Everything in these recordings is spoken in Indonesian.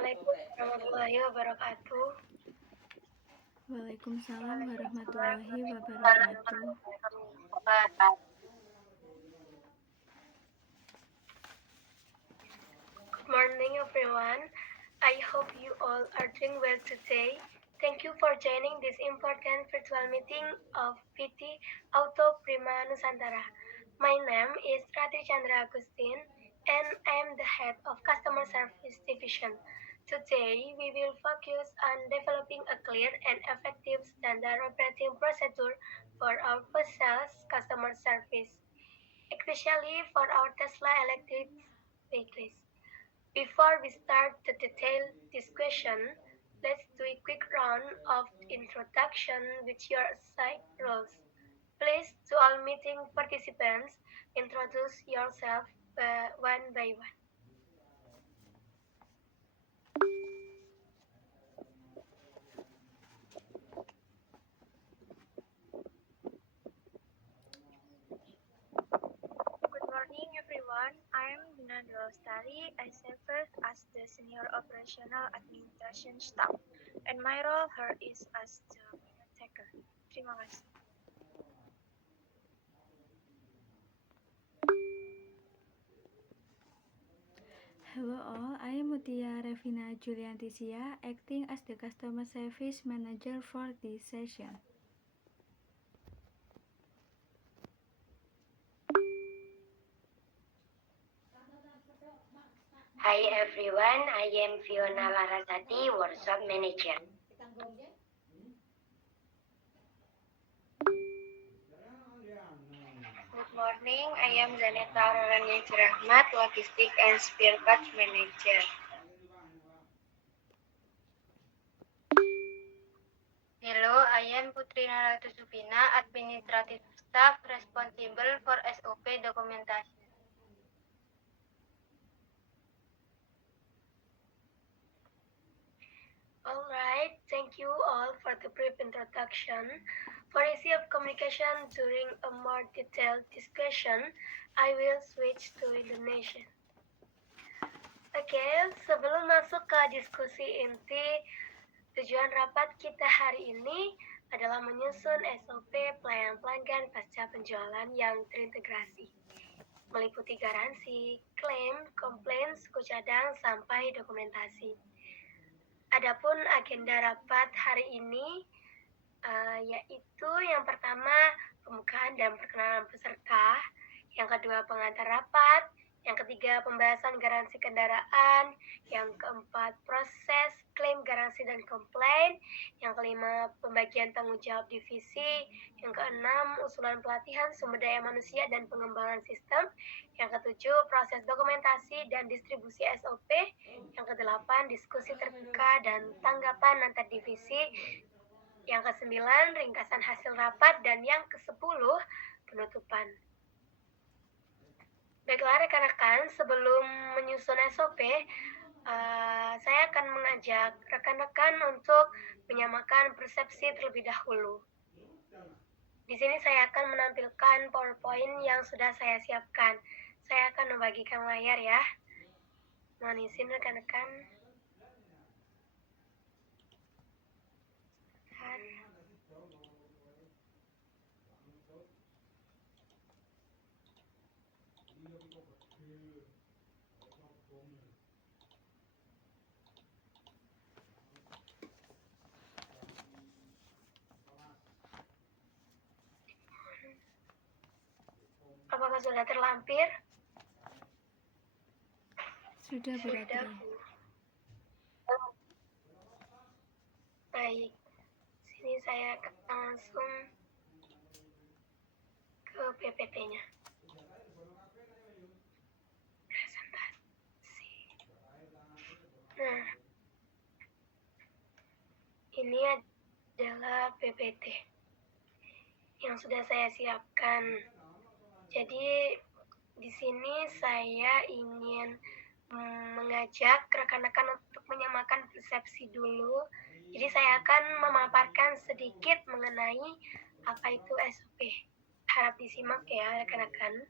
Assalamualaikum warahmatullahi wabarakatuh. Waalaikumsalam warahmatullahi wabarakatuh. Good morning, everyone. I hope you all are doing well today. Thank you for joining this important virtual meeting of PT Auto Prima Nusantara. My name is Ratri Chandra Agustin, and I am the head of Customer Service Division. Today, we will focus on developing a clear and effective standard operating procedure for our post-sales customer service, especially for our Tesla electric vehicles. Before we start the detailed discussion, let's do a quick round of introduction with your assigned roles. Please, to all meeting participants, introduce yourself one by one. Good morning, everyone. I'm Dina Lestari. I serve as the Senior Operational Administration Staff, and my role here is as the payment taker. Terima kasih. Hello all, I am Mutia Revina Juliantisia, acting as the Customer Service Manager for this session. Hi everyone, I am Fiona Larasati, Workshop Manager. Good morning. I am Zaneta Raranya Rahmat, Logistic and Spare Parts Manager. Hello, I am Putri Naratu Supina, Administrative Staff responsible for SOP documentation. Alright, thank you all for the brief introduction. For ease of communication during a more detailed discussion, I will switch to Indonesian. Oke, sebelum masuk ke diskusi inti, tujuan rapat kita hari ini adalah menyusun SOP pelayanan pelanggan pasca penjualan yang terintegrasi, meliputi garansi, klaim, komplain, suku cadang, sampai dokumentasi. Adapun agenda rapat hari ini yaitu yang pertama pembukaan dan perkenalan peserta, yang kedua pengantar rapat, yang ketiga pembahasan garansi kendaraan, yang keempat proses klaim, garansi, dan komplain, yang kelima pembagian tanggung jawab divisi, yang keenam usulan pelatihan sumber daya manusia dan pengembangan sistem, yang ketujuh proses dokumentasi dan distribusi SOP, yang kedelapan diskusi terbuka dan tanggapan antar divisi, yang ke-9 ringkasan hasil rapat, dan yang ke-10 penutupan. Baiklah rekan-rekan, sebelum menyusun SOP, saya akan mengajak rekan-rekan untuk menyamakan persepsi terlebih dahulu. Di sini saya akan menampilkan PowerPoint yang sudah saya siapkan. Saya akan membagikan layar ya. Mohon izin rekan-rekan. Apakah sudah terlampir? Sudah berarti. Baik, sini saya akan langsung ke PPT-nya. Presentasi. Nah, ini adalah PPT yang sudah saya siapkan. Jadi di sini saya ingin mengajak rekan-rekan untuk menyamakan persepsi dulu. Jadi saya akan memaparkan sedikit mengenai apa itu SOP. Harap disimak ya rekan-rekan.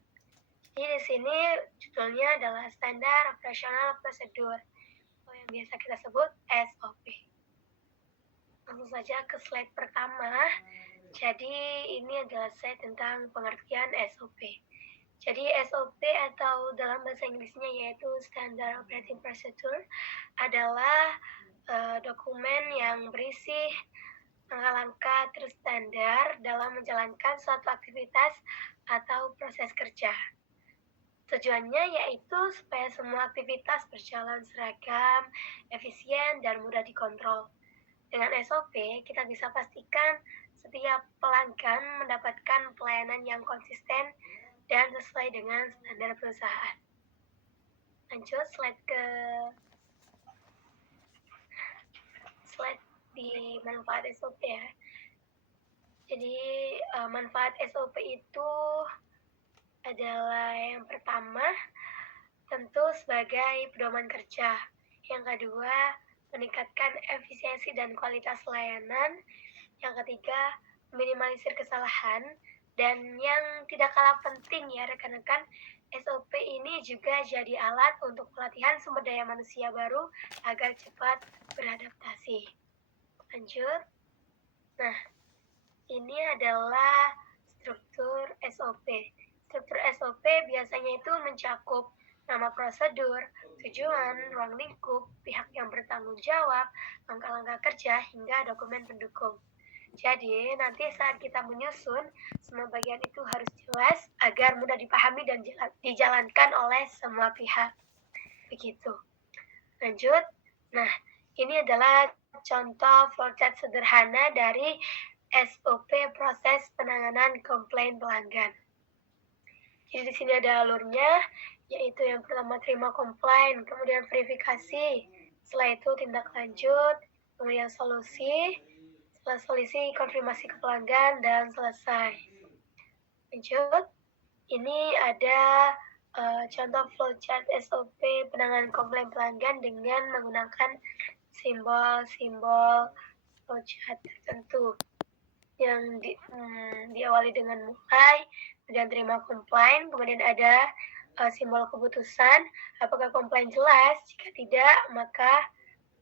Jadi di sini judulnya adalah Standar Operasional Prosedur. OM biasa kita sebut SOP. Langsung saja ke slide pertama. Jadi ini adalah slide tentang pengertian SOP. Jadi SOP atau dalam bahasa Inggrisnya yaitu Standard Operating Procedure adalah dokumen yang berisi langkah-langkah terstandar dalam menjalankan suatu aktivitas atau proses kerja. Tujuannya yaitu supaya semua aktivitas berjalan seragam, efisien, dan mudah dikontrol. Dengan SOP, kita bisa pastikan setiap pelanggan mendapatkan pelayanan yang konsisten dan sesuai dengan standar perusahaan. Lanjut slide di manfaat SOP ya. Jadi manfaat SOP itu adalah yang pertama tentu sebagai pedoman kerja. Yang kedua, meningkatkan efisiensi dan kualitas layanan. Yang ketiga, minimalisir kesalahan. Dan yang tidak kalah penting ya rekan-rekan, SOP ini juga jadi alat untuk pelatihan sumber daya manusia baru agar cepat beradaptasi. Lanjut. Nah, ini adalah struktur SOP. Struktur SOP biasanya itu mencakup nama prosedur, tujuan, ruang lingkup, pihak yang bertanggung jawab, langkah-langkah kerja, hingga dokumen pendukung. Jadi, nanti saat kita menyusun, semua bagian itu harus jelas agar mudah dipahami dan dijalankan oleh semua pihak. Begitu. Lanjut. Nah, ini adalah contoh flowchart sederhana dari SOP proses penanganan komplain pelanggan. Jadi di sini ada alurnya, yaitu yang pertama terima komplain, kemudian verifikasi, setelah itu tindak lanjut, kemudian solusi, setelah solusi konfirmasi ke pelanggan, dan selesai. Lanjut, ini ada contoh flowchart SOP penanganan komplain pelanggan dengan menggunakan simbol-simbol flowchart tertentu yang diawali dengan mulai, kemudian terima komplain, kemudian ada simbol keputusan, apakah komplain jelas, jika tidak maka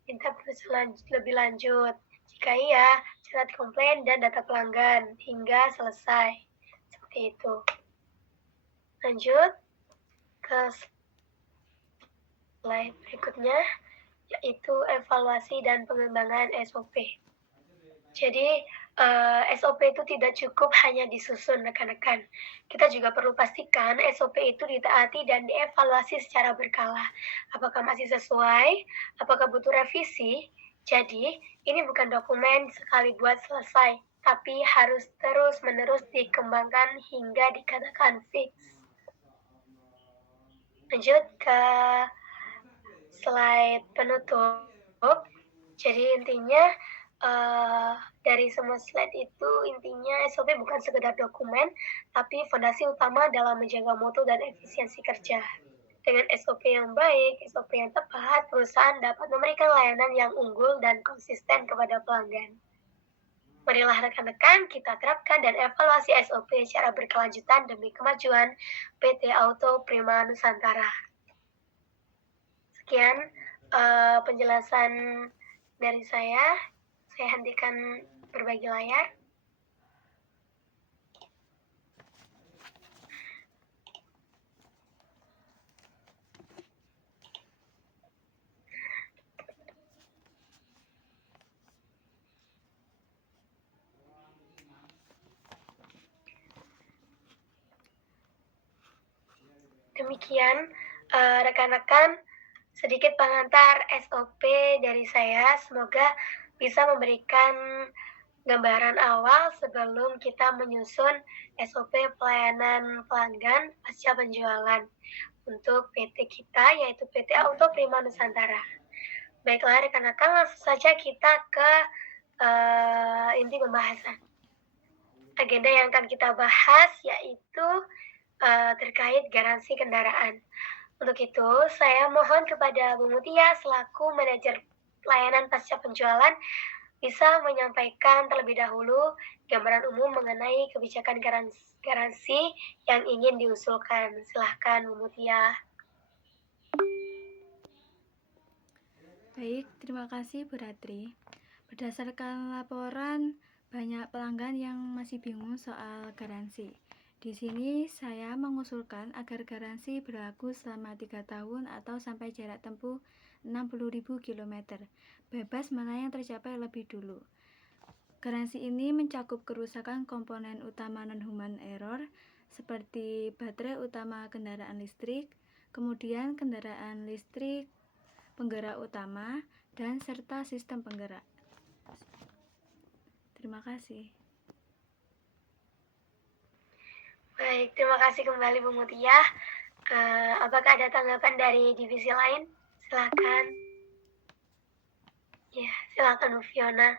minta proses lebih lanjut, jika iya catat komplain dan data pelanggan hingga selesai, seperti itu. Lanjut ke slide berikutnya, yaitu evaluasi dan pengembangan SOP. Jadi SOP itu tidak cukup hanya disusun rekan-rekan. Kita juga perlu pastikan SOP itu ditaati dan dievaluasi secara berkala. Apakah masih sesuai? Apakah butuh revisi? Jadi, ini bukan dokumen sekali buat selesai, tapi harus terus-menerus dikembangkan hingga dikatakan fix. Lanjut ke slide penutup. Jadi intinya dari semua slide itu intinya SOP bukan sekedar dokumen, tapi fondasi utama dalam menjaga mutu dan efisiensi kerja. Dengan SOP yang baik, SOP yang tepat, perusahaan dapat memberikan layanan yang unggul dan konsisten kepada pelanggan. Marilah rekan-rekan kita terapkan dan evaluasi SOP secara berkelanjutan demi kemajuan PT Auto Prima Nusantara. Sekian penjelasan dari saya hentikan berbagi layar. Demikian rekan-rekan sedikit pengantar SOP dari saya. Semoga bisa memberikan gambaran awal sebelum kita menyusun SOP pelayanan pelanggan pasca penjualan untuk PT kita, yaitu PT Auto Prima Nusantara. Baiklah rekan-rekan, langsung saja kita ke inti pembahasan. Agenda yang akan kita bahas yaitu terkait garansi kendaraan. Untuk itu, saya mohon kepada Bu Mutia selaku manajer pelayanan pasca penjualan bisa menyampaikan terlebih dahulu gambaran umum mengenai kebijakan garansi yang ingin diusulkan. Silahkan Bu Mutia. Baik, terima kasih Bu Ratri. Berdasarkan laporan, banyak pelanggan yang masih bingung soal garansi. Di sini saya mengusulkan agar garansi berlaku selama 3 tahun atau sampai jarak tempuh 60.000 km, bebas mana yang tercapai lebih dulu. Garansi ini mencakup kerusakan komponen utama non-human error seperti baterai utama kendaraan listrik, kemudian kendaraan listrik, penggerak utama, dan serta sistem penggerak. Terima kasih. Baik, terima kasih kembali Bu Mutia. Apakah ada tanggapan dari divisi lain? Silakan. Ya, silakan Bu Fiona.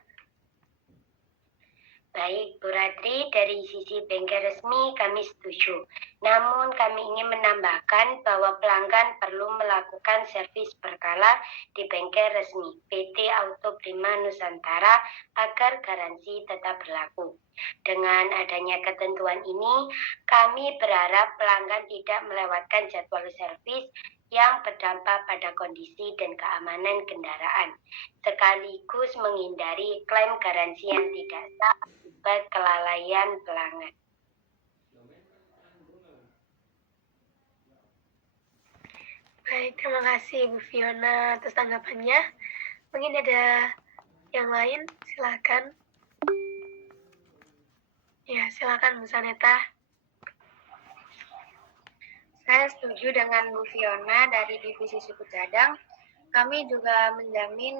Baik, Bu Ratri, dari sisi bengkel resmi kami setuju. Namun kami ingin menambahkan bahwa pelanggan perlu melakukan servis berkala di bengkel resmi PT Auto Prima Nusantara agar garansi tetap berlaku. Dengan adanya ketentuan ini, kami berharap pelanggan tidak melewatkan jadwal servis yang berdampak pada kondisi dan keamanan kendaraan, sekaligus menghindari klaim garansi yang tidak sah akibat kelalaian pelanggan. Baik, terima kasih Bu Fiona atas tanggapannya. Mungkin ada yang lain, silakan. Ya, silakan Bu Saneta. Saya setuju dengan Bu Fiona dari divisi suku cadang. Kami juga menjamin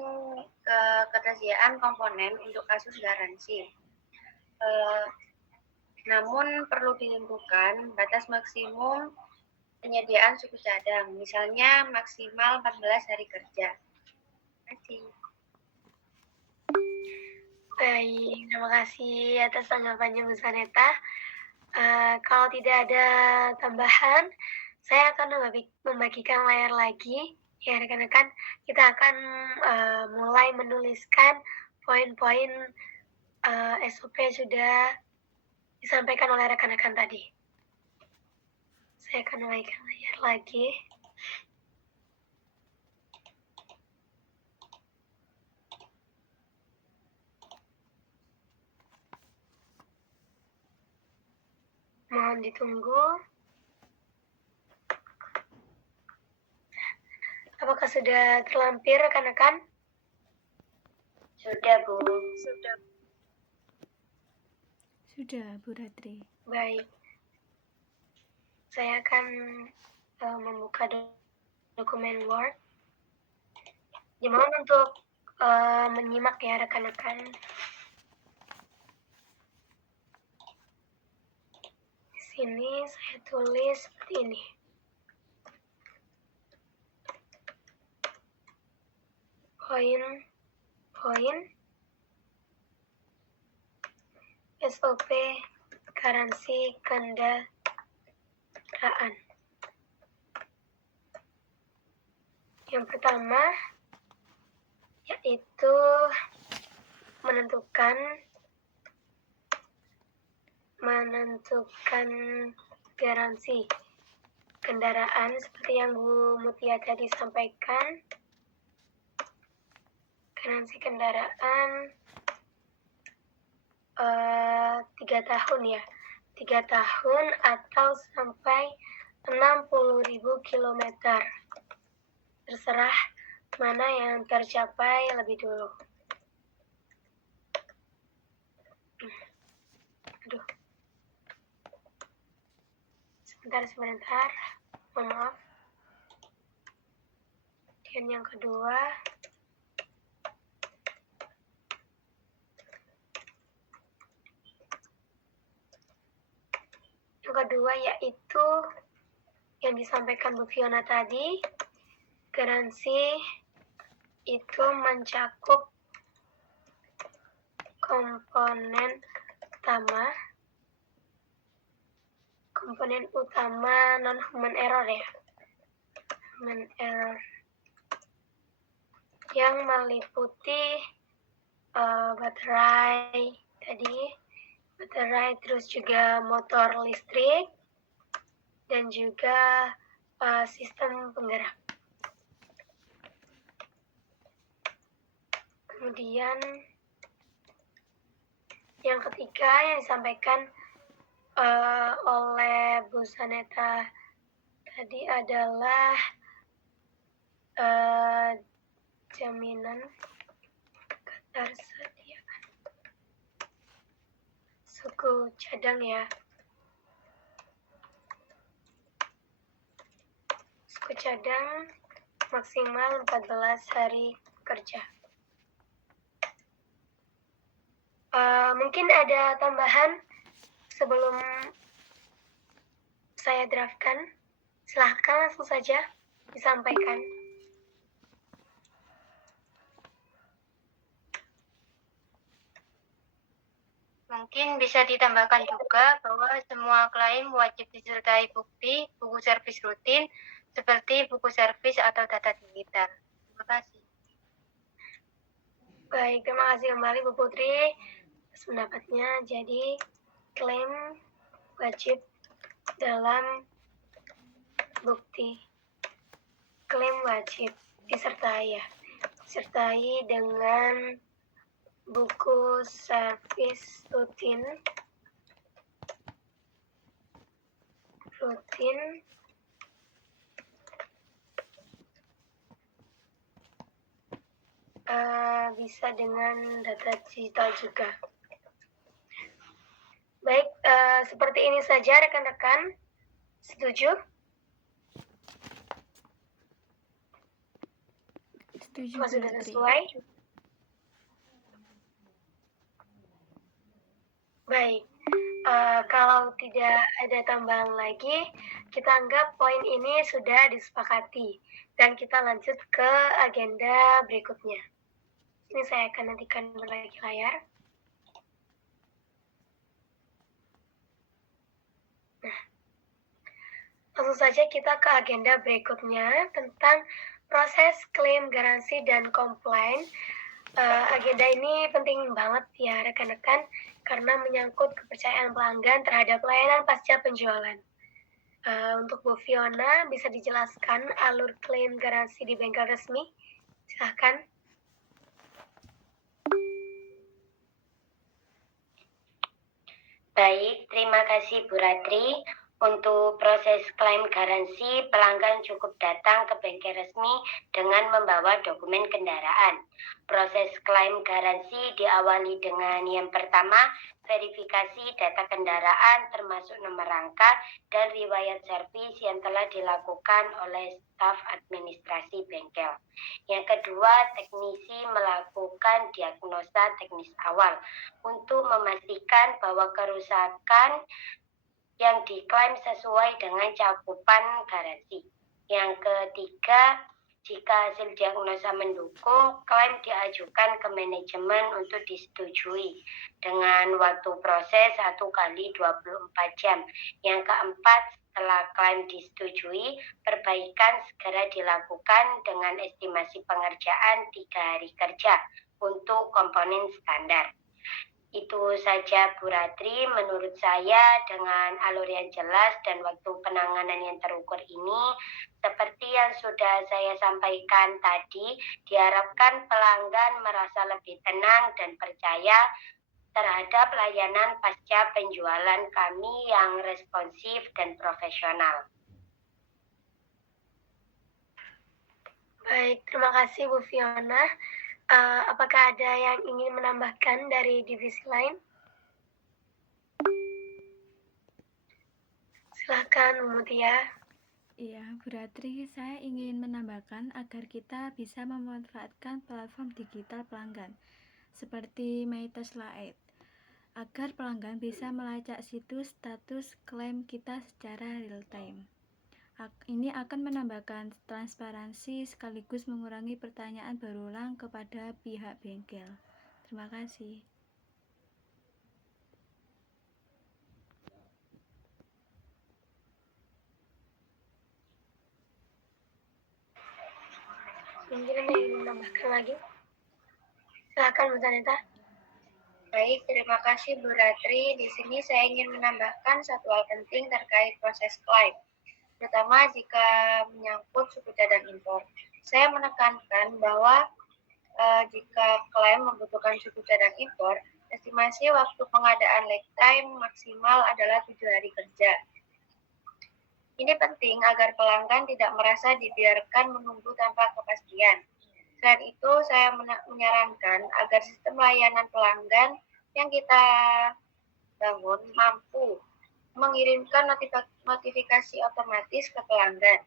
ketersediaan komponen untuk kasus garansi. Namun perlu ditentukan batas maksimum penyediaan suku cadang, misalnya maksimal 14 hari kerja. Terima kasih. Baik, terima kasih atas tanggapannya Bu Saneta. Kalau tidak ada tambahan, saya akan membagikan layar lagi. Ya, rekan-rekan, kita akan mulai menuliskan poin-poin SOP sudah disampaikan oleh rekan-rekan tadi. Saya akan menaikkan layar lagi. Mohon ditunggu. Apakah sudah terlampir rekan-rekan? Sudah, Bu. Sudah, Bu Ratri. Baik. Saya akan membuka dokumen Word. Dimohon untuk menyimak ya rekan-rekan. Di sini saya tulis seperti ini. Poin SOP garansi kendaraan. Yang pertama yaitu menentukan garansi kendaraan seperti yang Bu Mutia tadi sampaikan. Garansi kendaraan 3 tahun ya, 3 tahun atau sampai 60.000 km. Terserah mana yang tercapai lebih dulu. Aduh. Sebentar. Mohon maaf. Dan yang kedua, yaitu yang disampaikan Bu Fiona tadi, garansi itu mencakup komponen utama non-human error ya, human error yang meliputi baterai terus juga motor listrik dan juga sistem penggerak. Kemudian yang ketiga yang disampaikan oleh Bu Saneta tadi adalah jaminan ketersediaan suku cadang ya. Suku cadang maksimal 14 hari kerja. Mungkin ada tambahan sebelum saya draftkan. Silahkan langsung saja disampaikan. Mungkin bisa ditambahkan juga bahwa semua klaim wajib disertai bukti, buku servis rutin, seperti buku servis atau data digital. Terima kasih. Baik, terima kasih kembali Bu Putri atas pendapatnya. Jadi, klaim wajib dalam bukti. Klaim wajib disertai ya. Disertai dengan buku servis rutin bisa dengan data digital juga. Baik, seperti ini saja rekan-rekan. Setuju? Setuju, Apa Bu sudah Ratri. sesuai? Baik, kalau tidak ada tambahan lagi, kita anggap poin ini sudah disepakati. Dan kita lanjut ke agenda berikutnya. Ini saya akan nantikan berlagi layar. Nah, langsung saja kita ke agenda berikutnya tentang proses klaim garansi dan komplain. Agenda ini penting banget ya rekan-rekan karena menyangkut kepercayaan pelanggan terhadap layanan pasca penjualan. Untuk Bu Fiona bisa dijelaskan alur klaim garansi di bengkel resmi? Silahkan. Baik, terima kasih Bu Ratri. Untuk proses klaim garansi, pelanggan cukup datang ke bengkel resmi dengan membawa dokumen kendaraan. Proses klaim garansi diawali dengan yang pertama, verifikasi data kendaraan termasuk nomor rangka dan riwayat servis yang telah dilakukan oleh staf administrasi bengkel. Yang kedua, teknisi melakukan diagnosa teknis awal untuk memastikan bahwa kerusakan yang diklaim sesuai dengan cakupan garansi. Yang ketiga, jika hasil diagnosa mendukung, klaim diajukan ke manajemen untuk disetujui dengan waktu proses 1 kali 24 jam. Yang keempat, setelah klaim disetujui, perbaikan segera dilakukan dengan estimasi pengerjaan 3 hari kerja untuk komponen standar. Itu saja Bu Ratri, menurut saya dengan alur yang jelas dan waktu penanganan yang terukur ini, seperti yang sudah saya sampaikan tadi, diharapkan pelanggan merasa lebih tenang dan percaya terhadap layanan pasca penjualan kami yang responsif dan profesional. Baik, terima kasih Bu Fiona. Apakah ada yang ingin menambahkan dari divisi lain? Silakan Bu Mutia. Iya, Bu Ratri, saya ingin menambahkan agar kita bisa memanfaatkan platform digital pelanggan seperti MyTouchLite agar pelanggan bisa melacak situs status klaim kita secara real time. Ini akan menambahkan transparansi sekaligus mengurangi pertanyaan berulang kepada pihak bengkel. Terima kasih. Mungkin ada yang ingin menambahkan lagi? Silakan Bu Saneta. Baik, terima kasih Bu Ratri. Di sini saya ingin menambahkan satu hal penting terkait proses klaim, terutama jika menyangkut suku cadang impor. Saya menekankan bahwa Jika klaim membutuhkan suku cadang impor, estimasi waktu pengadaan lag time maksimal adalah 7 hari kerja. Ini penting agar pelanggan tidak merasa dibiarkan menunggu tanpa kepastian. Selain itu, saya menyarankan agar sistem layanan pelanggan yang kita bangun mampu mengirimkan notifikasi otomatis ke pelanggan.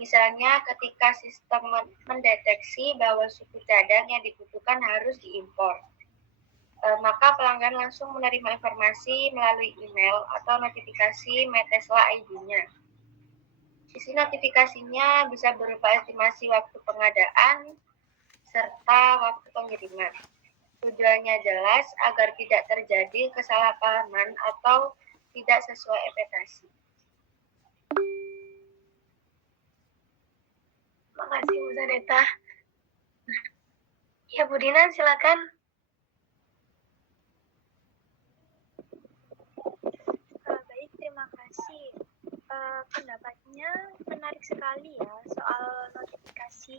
Misalnya ketika sistem mendeteksi bahwa suku cadang yang dibutuhkan harus diimpor, maka pelanggan langsung menerima informasi melalui email atau notifikasi Metesla ID-nya. Isi notifikasinya bisa berupa estimasi waktu pengadaan serta waktu pengiriman. Tujuannya jelas agar tidak terjadi kesalahpahaman atau tidak sesuai ekspektasi. Makasih Bu Zaneta. Ya Bu Dina, silakan. Baik, terima kasih. Pendapatnya menarik sekali ya soal notifikasi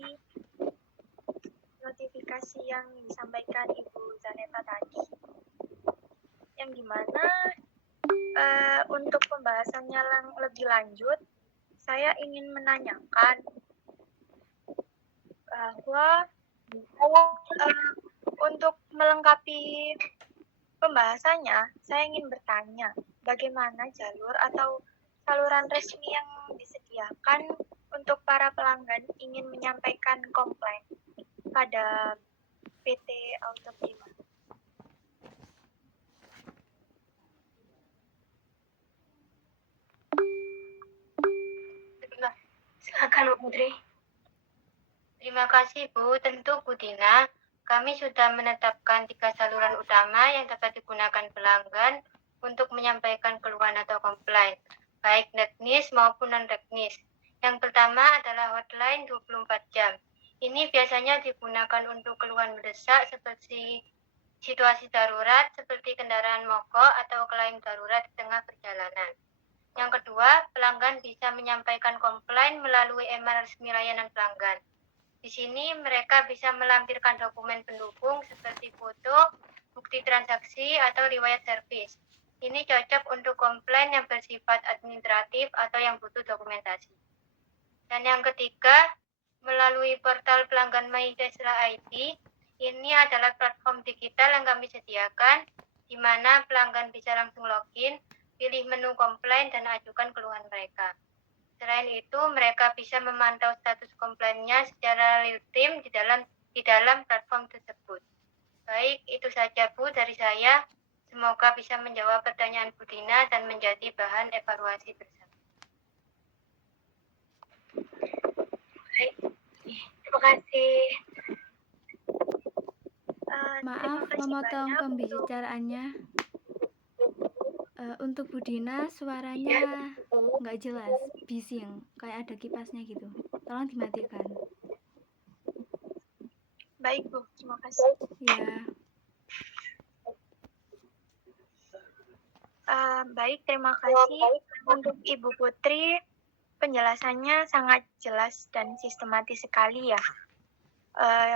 yang disampaikan Ibu Zaneta tadi. Yang dimana untuk pembahasannya lebih lanjut, saya ingin menanyakan bahwa untuk melengkapi pembahasannya, saya ingin bertanya, bagaimana jalur atau saluran resmi yang disediakan untuk para pelanggan ingin menyampaikan komplain pada PT Auto Prima? Silakan Bu Putri. Terima kasih Bu. Tentu Bu Dina, kami sudah menetapkan 3 saluran utama yang dapat digunakan pelanggan untuk menyampaikan keluhan atau komplain, baik teknis maupun non-teknis. Yang pertama adalah hotline 24 jam. Ini biasanya digunakan untuk keluhan mendesak seperti situasi darurat, seperti kendaraan mogok atau klaim darurat di tengah perjalanan. Yang kedua, pelanggan bisa menyampaikan komplain melalui email resmi layanan pelanggan. Di sini mereka bisa melampirkan dokumen pendukung seperti foto, bukti transaksi, atau riwayat servis. Ini cocok untuk komplain yang bersifat administratif atau yang butuh dokumentasi. Dan yang ketiga, melalui portal pelanggan Metesla ID, ini adalah platform digital yang kami sediakan, di mana pelanggan bisa langsung login, pilih menu komplain, dan ajukan keluhan mereka. Selain itu, mereka bisa memantau status komplainnya secara real time di dalam platform tersebut. Baik, itu saja Bu dari saya. Semoga bisa menjawab pertanyaan Bu Dina dan menjadi bahan evaluasi bersama. Baik, terima kasih. Maaf memotong pembicaraannya. Untuk Bu Dina suaranya nggak jelas, bising, kayak ada kipasnya gitu. Tolong dimatikan. Baik Bu, terima kasih. Ya. Baik, terima kasih untuk Ibu Putri. Penjelasannya sangat jelas dan sistematis sekali ya.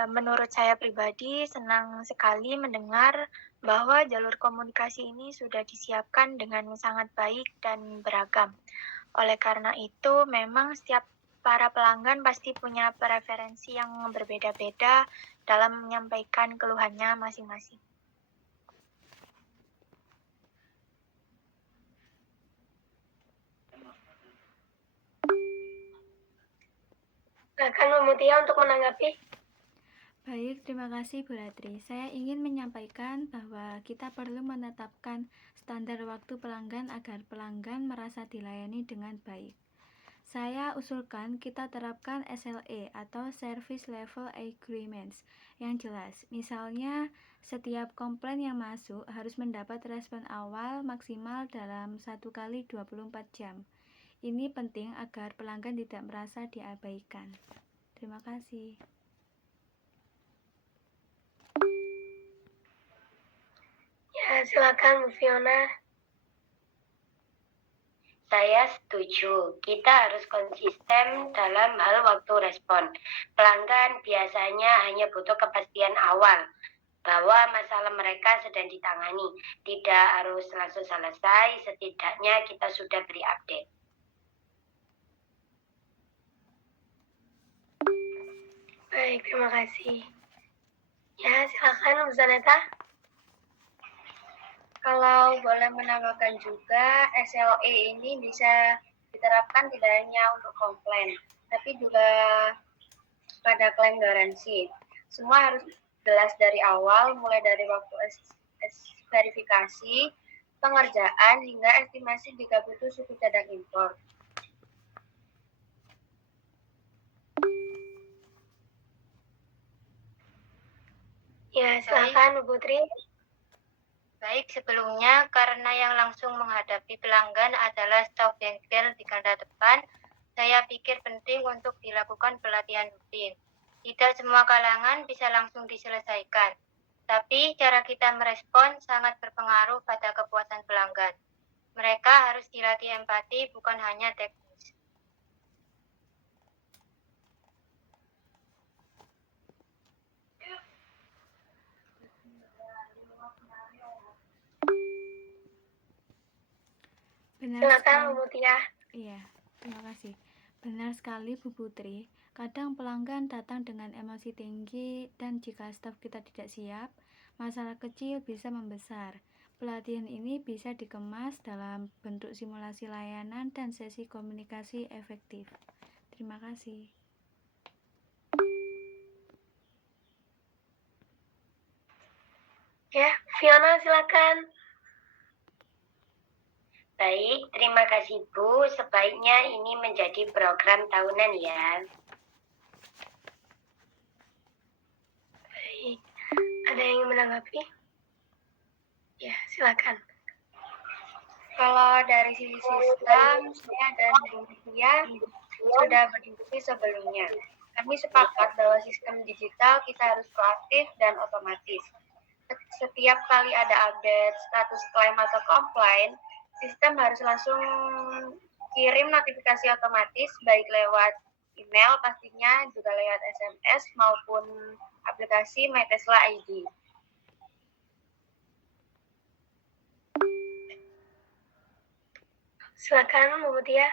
Menurut saya pribadi senang sekali mendengar bahwa jalur komunikasi ini sudah disiapkan dengan sangat baik dan beragam. Oleh karena itu, memang setiap para pelanggan pasti punya preferensi yang berbeda-beda dalam menyampaikan keluhannya masing-masing. Silakan Bu Mutia untuk menanggapi. Baik, terima kasih Bu Ratri. Saya ingin menyampaikan bahwa kita perlu menetapkan standar waktu pelanggan agar pelanggan merasa dilayani dengan baik. Saya usulkan kita terapkan SLA atau Service Level Agreements yang jelas. Misalnya, setiap komplain yang masuk harus mendapat respon awal maksimal dalam 1 kali 24 jam. Ini penting agar pelanggan tidak merasa diabaikan. Terima kasih. Ya, silakan Bu Fiona. Saya setuju, kita harus konsisten dalam hal waktu respon. Pelanggan biasanya hanya butuh kepastian awal bahwa masalah mereka sedang ditangani. Tidak harus langsung selesai, setidaknya kita sudah beri update. Baik, terima kasih. Ya, silakan Bu Zaneta. Kalau boleh menambahkan juga, SLA ini bisa diterapkan tidak hanya untuk komplain, tapi juga pada klaim garansi. Semua harus jelas dari awal, mulai dari waktu verifikasi, pengerjaan, hingga estimasi jika butuh suku cadang impor. Ya, silakan Bu Putri. Baik, sebelumnya karena yang langsung menghadapi pelanggan adalah staf bengkel di garda depan, saya pikir penting untuk dilakukan pelatihan rutin. Tidak semua kalangan bisa langsung diselesaikan, tapi cara kita merespon sangat berpengaruh pada kepuasan pelanggan. Mereka harus dilatih empati, bukan hanya teknis. Benar Silakan sekali. Bu Mutia. Iya, terima kasih. Benar sekali Bu Putri. Kadang pelanggan datang dengan emosi tinggi dan jika staf kita tidak siap, masalah kecil bisa membesar. Pelatihan ini bisa dikemas dalam bentuk simulasi layanan dan sesi komunikasi efektif. Terima kasih. Ya, Fiona silakan. Baik, terima kasih Bu. Sebaiknya ini menjadi program tahunan ya. Baik, ada yang ingin menanggapi? Ya, silakan. Kalau dari sisi sistem, saya dan Bu Mutia sudah berdiskusi sebelumnya. Kami sepakat bahwa sistem digital kita harus proaktif dan otomatis. Setiap kali ada update status klaim atau komplain, sistem harus langsung kirim notifikasi otomatis baik lewat email pastinya, juga lewat SMS maupun aplikasi My Tesla ID. Silakan Bu Mutia.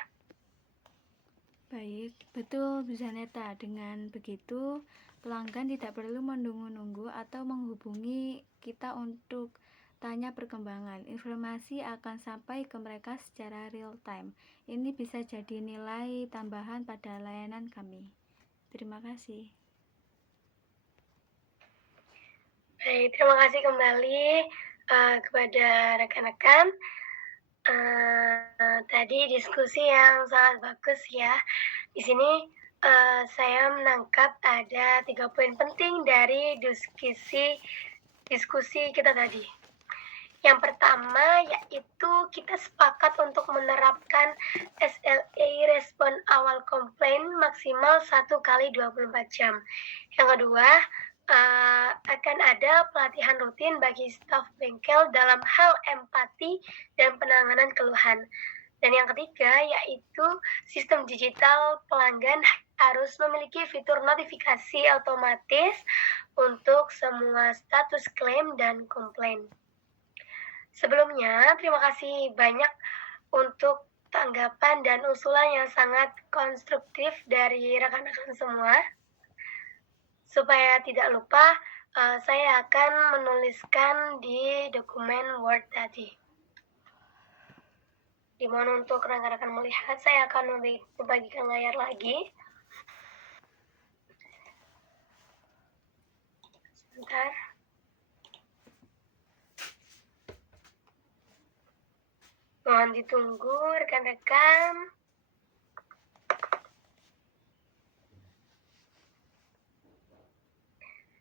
Baik, betul Bu Zaneta. Dengan begitu, pelanggan tidak perlu menunggu-nunggu atau menghubungi kita untuk tanya perkembangan. Informasi akan sampai ke mereka secara real time. Ini bisa jadi nilai tambahan pada layanan kami. Terima kasih. Baik, terima kasih kembali kepada rekan-rekan. Tadi diskusi yang sangat bagus ya. Di sini saya menangkap ada 3 poin penting dari diskusi kita tadi. Yang pertama yaitu kita sepakat untuk menerapkan SLA respon awal komplain maksimal 1 kali 24 jam. Yang kedua, akan ada pelatihan rutin bagi staf bengkel dalam hal empati dan penanganan keluhan. Dan yang ketiga yaitu sistem digital pelanggan harus memiliki fitur notifikasi otomatis untuk semua status klaim dan komplain. Sebelumnya, terima kasih banyak untuk tanggapan dan usulan yang sangat konstruktif dari rekan-rekan semua. Supaya tidak lupa, saya akan menuliskan di dokumen Word tadi. Di mana untuk rekan-rekan melihat, saya akan membagikan layar lagi. Sebentar. Mohon ditunggu rekan-rekan.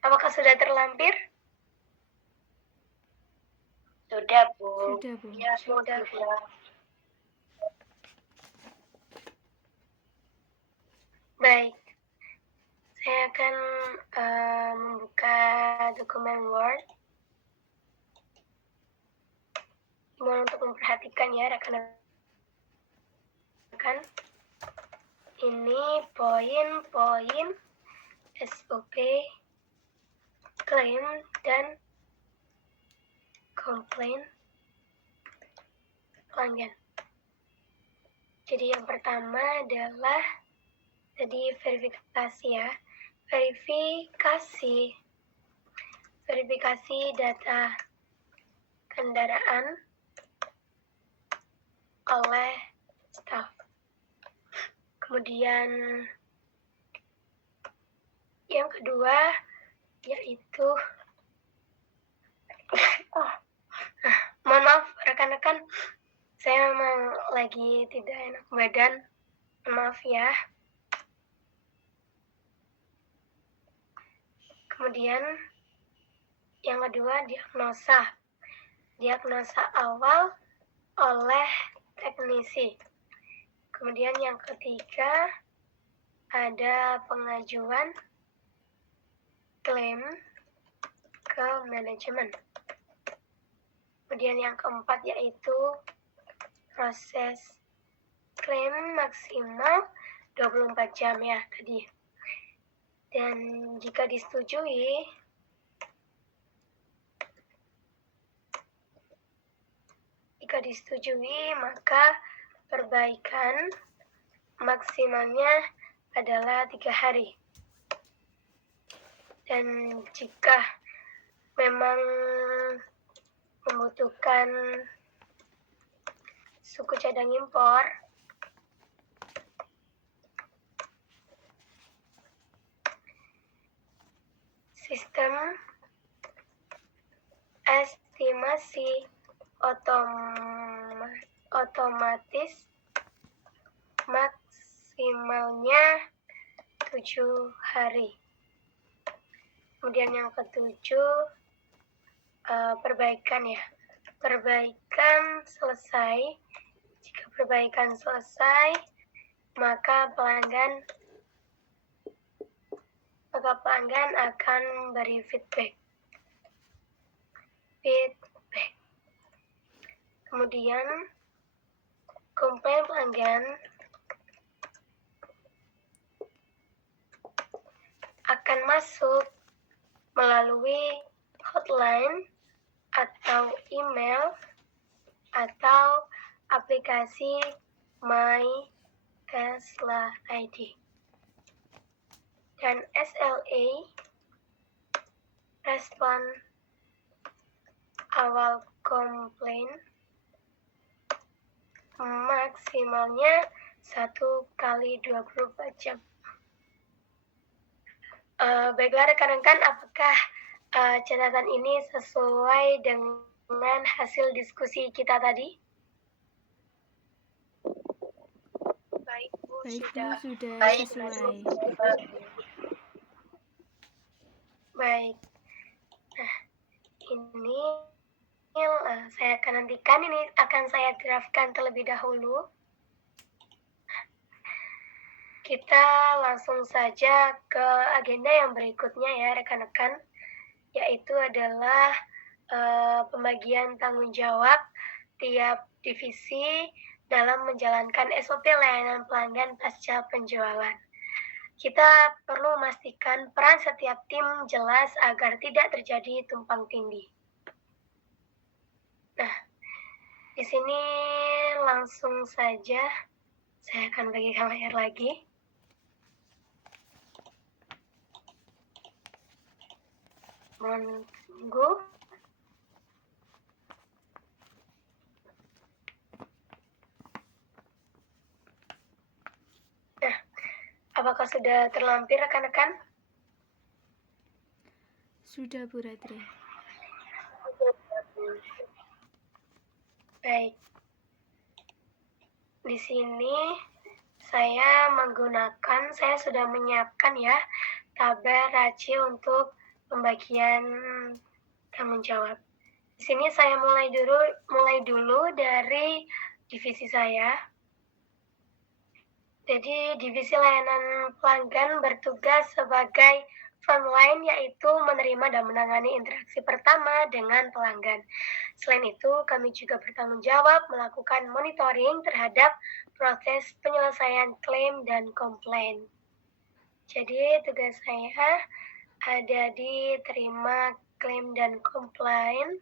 Apakah sudah terlampir? Sudah Bu. Sudah, Bu. Ya, sudah. Baik. Saya akan membuka dokumen Word. Mohon untuk memperhatikan ya rekan-rekan. rekan-rekan. Ini poin-poin SOP, klaim, dan komplain pelanggan. Jadi yang pertama adalah tadi verifikasi ya. Verifikasi data kendaraan oleh staf. Kemudian yang kedua yaitu mohon maaf rekan-rekan, saya memang lagi tidak enak badan, maaf ya. Kemudian yang kedua diagnosa awal oleh teknisi. Kemudian yang ketiga ada pengajuan klaim ke manajemen. Kemudian yang keempat yaitu proses klaim maksimal 24 jam ya tadi. Dan jika disetujui, maka perbaikan maksimalnya adalah 3 hari. Dan jika memang membutuhkan suku cadang impor, sistem estimasi otomatis maksimalnya 7 hari. Kemudian yang ketujuh perbaikan ya. Perbaikan selesai. Jika perbaikan selesai, maka pelanggan akan beri feedback. Kemudian komplain pelanggan akan masuk melalui hotline atau email atau aplikasi My Tesla ID. Dan SLA, respon awal komplain, maksimalnya 1 kali 24 jam. Baiklah rekan-rekan, apakah catatan ini sesuai dengan hasil diskusi kita tadi? Baik, Bu, Baik, Bu, sudah. sudah Baik, sesuai. Baik. Nah, ini saya akan nantikan, ini akan saya draftkan terlebih dahulu. Kita langsung saja ke agenda yang berikutnya ya rekan-rekan, yaitu adalah pembagian tanggung jawab tiap divisi dalam menjalankan SOP layanan pelanggan pasca penjualan. Kita perlu memastikan peran setiap tim jelas agar tidak terjadi tumpang tindih. Nah, di sini langsung saja saya akan bagikan layar lagi. Mohon tunggu. Nah, apakah sudah terlampir rekan-rekan? Sudah, Bu Ratri. Baik. Di sini saya sudah menyiapkan ya tabel raci untuk pembagian tanggung jawab. Di sini saya mulai dulu dari divisi saya. Jadi divisi layanan pelanggan bertugas sebagai Frontline yaitu menerima dan menangani interaksi pertama dengan pelanggan. Selain itu, kami juga bertanggung jawab melakukan monitoring terhadap proses penyelesaian klaim dan komplain. Jadi, tugas saya ada di terima klaim dan komplain.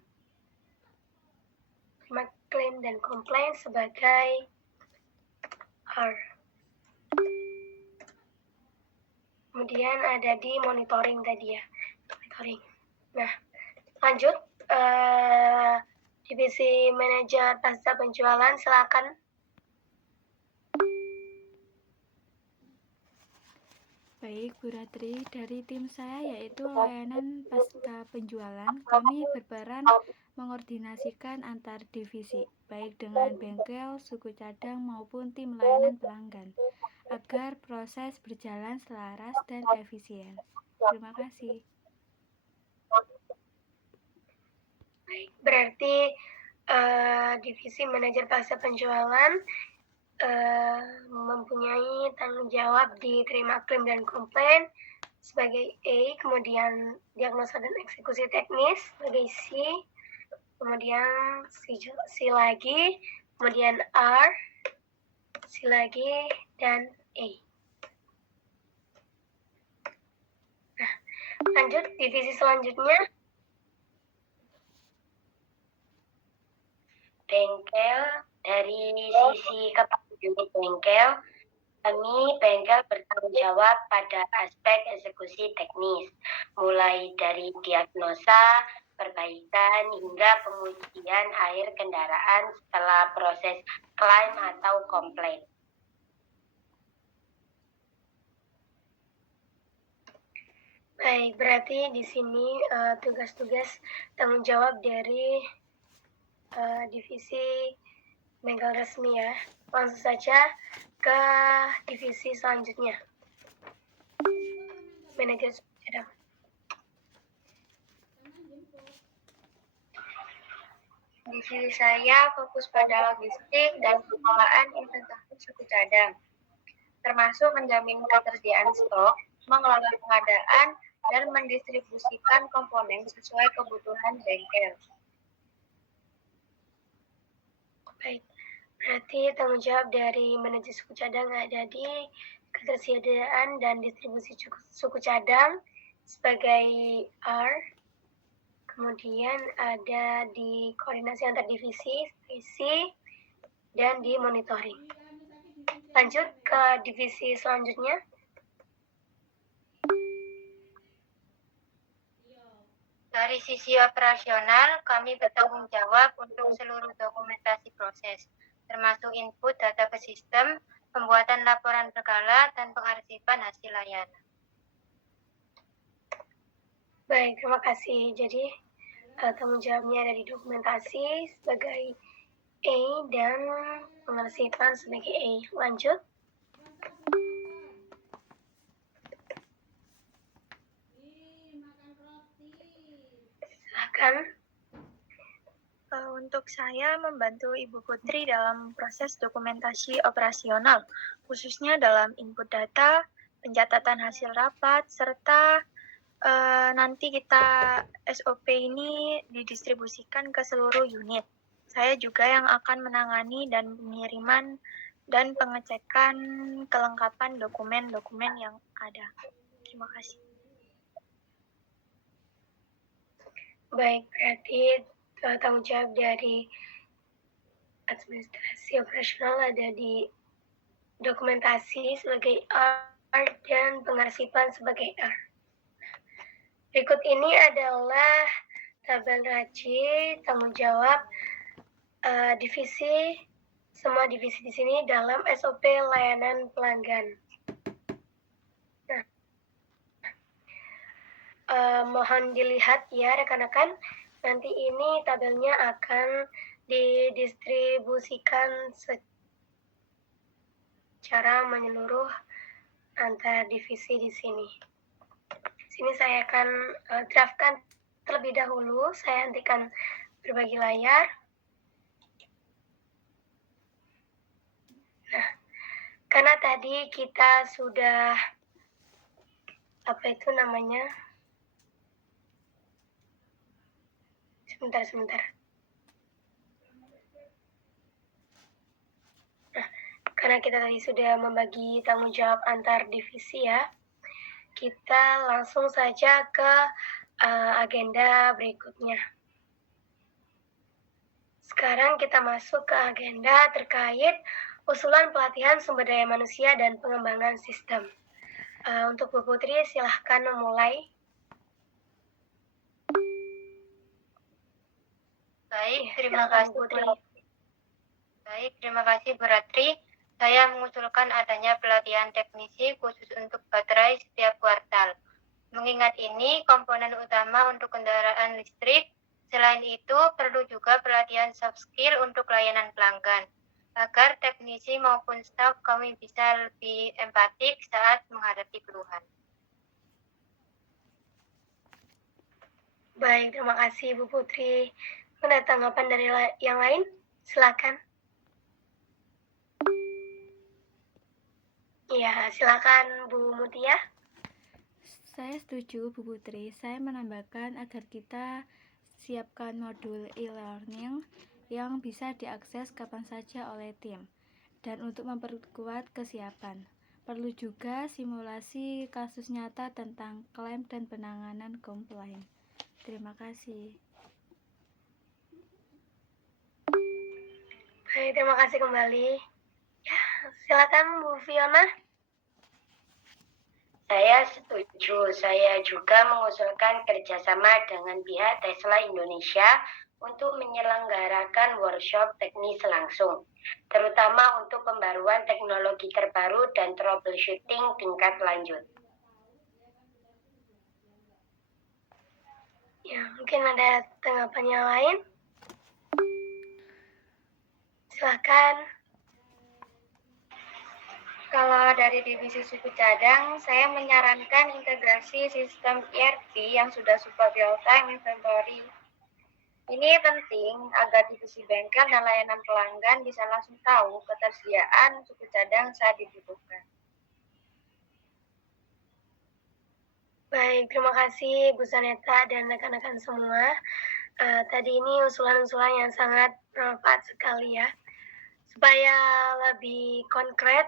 Terima klaim dan komplain sebagai R. Kemudian ada di monitoring tadi ya. Monitoring. Nah, lanjut. Divisi manajer pasca penjualan, silakan. Baik, Bu Ratri, dari tim saya yaitu layanan pasca penjualan, kami berperan mengordinasikan antar divisi, baik dengan bengkel, suku cadang maupun tim layanan pelanggan, agar proses berjalan selaras dan efisien. Terima kasih. Berarti divisi manajer pasca penjualan mempunyai tanggung jawab di terima klaim dan komplain sebagai A, kemudian diagnosa dan eksekusi teknis sebagai C, kemudian C lagi, kemudian R, C lagi, dan A. Nah, lanjut divisi selanjutnya. Bengkel, dari sisi kepala unit bengkel, kami bengkel bertanggung jawab pada aspek eksekusi teknis, mulai dari diagnosa, perbaikan, hingga pengujian akhir kendaraan setelah proses klaim atau komplain. Baik, berarti di sini tugas-tugas tanggung jawab dari divisi bengkel resmi ya. Langsung saja ke divisi selanjutnya. Manajer suku cadang. Divisi saya fokus pada logistik dan pengelolaan inventaris suku cadang, termasuk menjamin ketersediaan stok, mengelola pengadaan, dan mendistribusikan komponen sesuai kebutuhan bengkel. Baik, berarti tanggung jawab dari manajer suku cadang ada di ketersediaan dan distribusi suku cadang sebagai R. Kemudian ada di koordinasi antar divisi, dan di monitoring. Lanjut ke divisi selanjutnya. Dari sisi operasional, kami bertanggung jawab untuk seluruh dokumentasi proses, termasuk input data ke sistem, pembuatan laporan berkala, dan pengarsipan hasil layanan. Baik, terima kasih. Jadi, tanggung jawabnya ada di dokumentasi sebagai A dan pengarsipan sebagai A. Lanjut. Silakan. Untuk saya membantu Ibu Putri dalam proses dokumentasi operasional, khususnya dalam input data, pencatatan hasil rapat, serta nanti kita SOP ini didistribusikan ke seluruh unit. Saya juga yang akan menangani dan pengiriman dan pengecekan kelengkapan dokumen-dokumen yang ada. Terima kasih. Baik, berarti tanggung jawab dari administrasi operasional ada di dokumentasi sebagai R dan pengarsipan sebagai R. Berikut ini adalah tabel raci tanggung jawab divisi, semua divisi di sini dalam SOP layanan pelanggan. Nah, mohon dilihat ya rekan-rekan, nanti ini tabelnya akan didistribusikan secara menyeluruh antar divisi di sini. Sini saya akan draftkan terlebih dahulu. Saya hentikan berbagi layar. Nah, karena tadi kita sudah apa itu namanya? Sebentar. Nah, karena kita tadi sudah membagi tanggung jawab antar divisi ya, kita langsung saja ke agenda berikutnya. Sekarang kita masuk ke agenda terkait usulan pelatihan sumber daya manusia dan pengembangan sistem. Untuk Bu Putri, silahkan memulai. Baik, Ya, terima silakan, kasih Bu Putri. Baik, terima kasih Bu Ratri. Saya mengusulkan adanya pelatihan teknisi khusus untuk baterai setiap kuartal. Mengingat ini komponen utama untuk kendaraan listrik, selain itu perlu juga pelatihan soft skill untuk layanan pelanggan, agar teknisi maupun staf kami bisa lebih empatik saat menghadapi keluhan. Baik, terima kasih Bu Putri. Ada tanggapan dari yang lain? Silakan. Iya, silakan Bu Mutia. Saya setuju Bu Putri. Saya menambahkan agar kita siapkan modul e-learning yang bisa diakses kapan saja oleh tim. Dan untuk memperkuat kesiapan, perlu juga simulasi kasus nyata tentang klaim dan penanganan komplain. Terima kasih. Baik, terima kasih kembali. Ya, silakan Bu Fiona. Saya setuju. Saya juga mengusulkan kerjasama dengan pihak Tesla Indonesia untuk menyelenggarakan workshop teknis langsung, terutama untuk pembaruan teknologi terbaru dan troubleshooting tingkat lanjut. Ya, mungkin ada tanggapan yang lain? Silakan. Kalau dari divisi suku cadang, saya menyarankan integrasi sistem ERP yang sudah support real-time inventory. Ini penting agar divisi bengkel dan layanan pelanggan bisa langsung tahu ketersediaan suku cadang saat dibutuhkan. Baik, terima kasih Bu Saneta dan rekan-rekan semua. Tadi ini usulan-usulan yang sangat bermanfaat sekali ya. Supaya lebih konkret,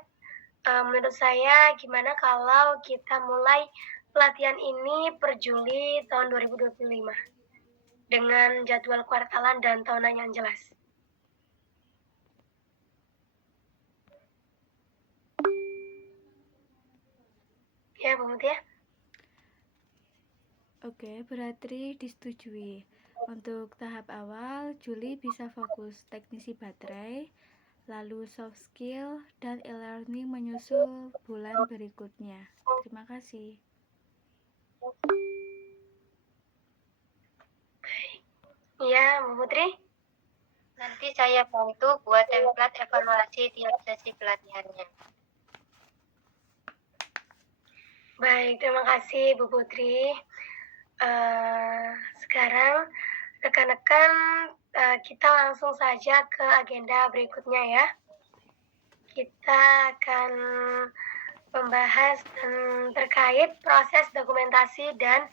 menurut saya gimana kalau kita mulai pelatihan ini per Juli tahun 2025 dengan jadwal kuartalan dan tahunan yang jelas. Ya, Bu Mutia. Oke, berarti disetujui. Untuk tahap awal, Juli bisa fokus teknisi baterai, lalu soft skill dan e-learning menyusul bulan berikutnya. Terima kasih. Iya, Bu Putri. Nanti saya bantu buat template evaluasi tiap sesi pelatihannya. Baik, terima kasih Bu Putri. Sekarang rekan-rekan kita langsung saja ke agenda berikutnya ya. Kita akan membahas terkait proses dokumentasi dan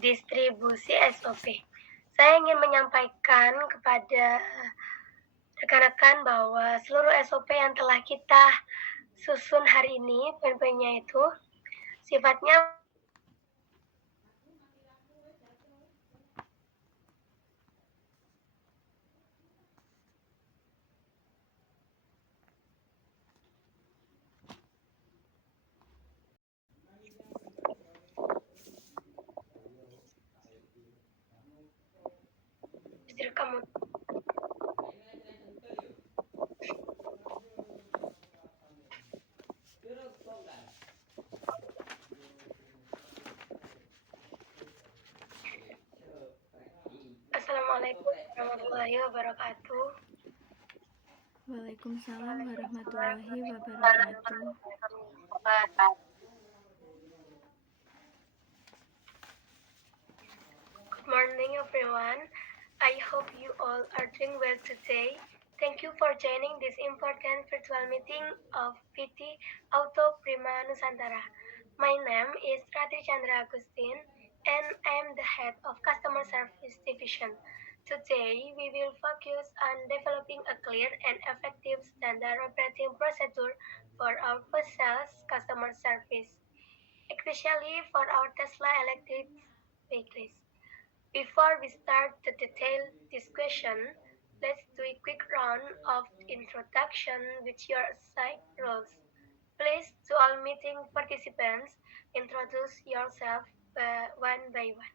distribusi SOP. Saya ingin menyampaikan kepada rekan-rekan bahwa seluruh SOP yang telah kita susun hari ini, poin-poinnya itu sifatnya kamu. Assalamualaikum warahmatullahi wabarakatuh. Waalaikumsalam warahmatullahi wabarakatuh. Good morning, everyone. I hope you all are doing well today. Thank you for joining this important virtual meeting of PT Auto Prima Nusantara. My name is Rati Chandra Agustin, and I am the head of Customer Service Division. Today, we will focus on developing a clear and effective standard operating procedure for our post-sales customer service, especially for our Tesla electric vehicles. Before we start the detailed discussion, let's do a quick round of introduction with your assigned roles. Please, to all meeting participants, introduce yourself one by one.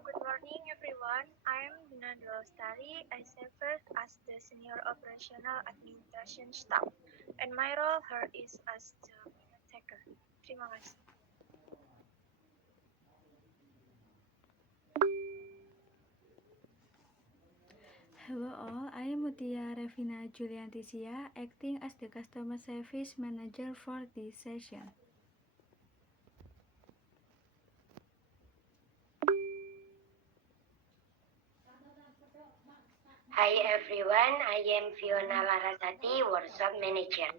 Good morning, everyone. I am Dina Dwalstari. I serve as the Senior Operational Administration Staff, and my role here is as the minute taker. Terima kasih. Hello all, I am Mutia Revina Juliantisia, acting as the Customer Service Manager for this session. Hi everyone, I am Fiona Larasati, Workshop Manager.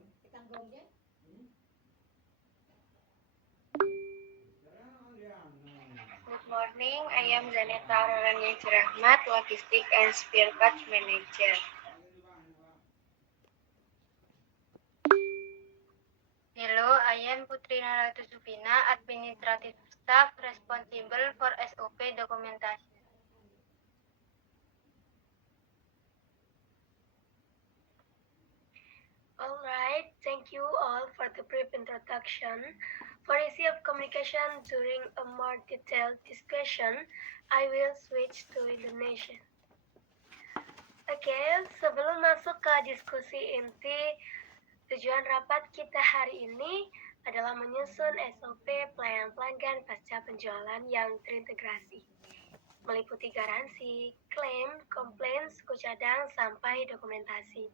Good morning, I am Zaneta Aurelania Rahmat, Logistic and Spare Parts Manager. Hello, I am Putri Naratu Supina, Administrative Staff responsible for SOP documentation. Alright, thank you all for the brief introduction. For ease of communication during a more detailed discussion, I will switch to Indonesian. Oke, sebelum masuk ke diskusi inti, tujuan rapat kita hari ini adalah menyusun SOP pelayanan pelanggan pasca penjualan yang terintegrasi, meliputi garansi, klaim, komplain, suku cadang, sampai dokumentasi.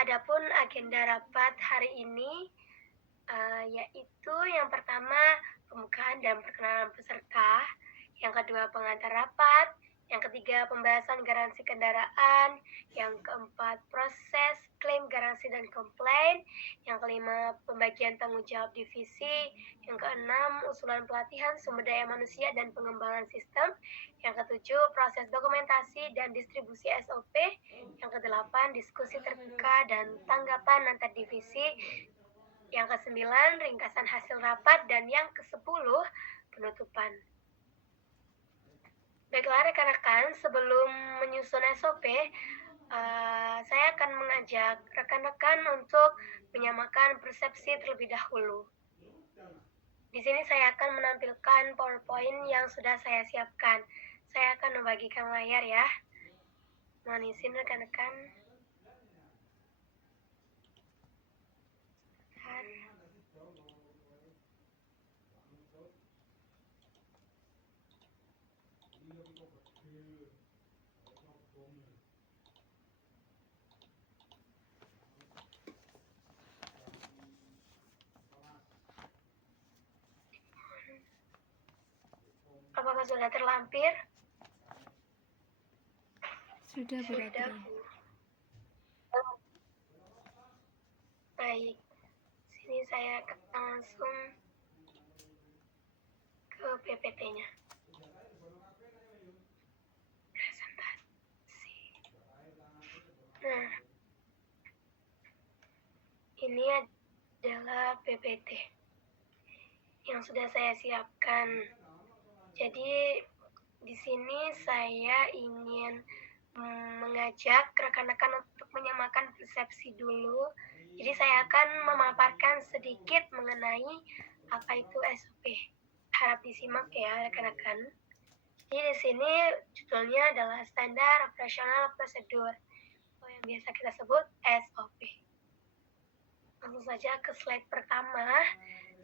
Adapun agenda rapat hari ini yaitu yang pertama pembukaan dan perkenalan peserta, yang kedua pengantar rapat, yang ketiga pembahasan garansi kendaraan, yang keempat proses klaim, garansi, dan komplain, yang kelima pembagian tanggung jawab divisi, yang keenam usulan pelatihan sumber daya manusia dan pengembangan sistem, yang ketujuh proses dokumentasi dan distribusi SOP, yang kedelapan diskusi terbuka dan tanggapan antar divisi, yang ke-9 ringkasan hasil rapat, dan yang ke-10 penutupan. Baiklah rekan-rekan, sebelum menyusun SOP, saya akan mengajak rekan-rekan untuk menyamakan persepsi terlebih dahulu. Di sini saya akan menampilkan PowerPoint yang sudah saya siapkan. Saya akan membagikan layar ya. Mohon izin rekan-rekan. Apakah sudah terlampir? Sudah berarti. Baik, sini saya akan langsung ke PPT-nya. Presentasi. Nah, ini adalah PPT yang sudah saya siapkan. Jadi di sini saya ingin mengajak rekan-rekan untuk menyamakan persepsi dulu. Jadi saya akan memaparkan sedikit mengenai apa itu SOP. Harap disimak ya rekan-rekan. Jadi di sini judulnya adalah Standar Operational Procedure, atau yang biasa kita sebut SOP. Langsung saja ke slide pertama.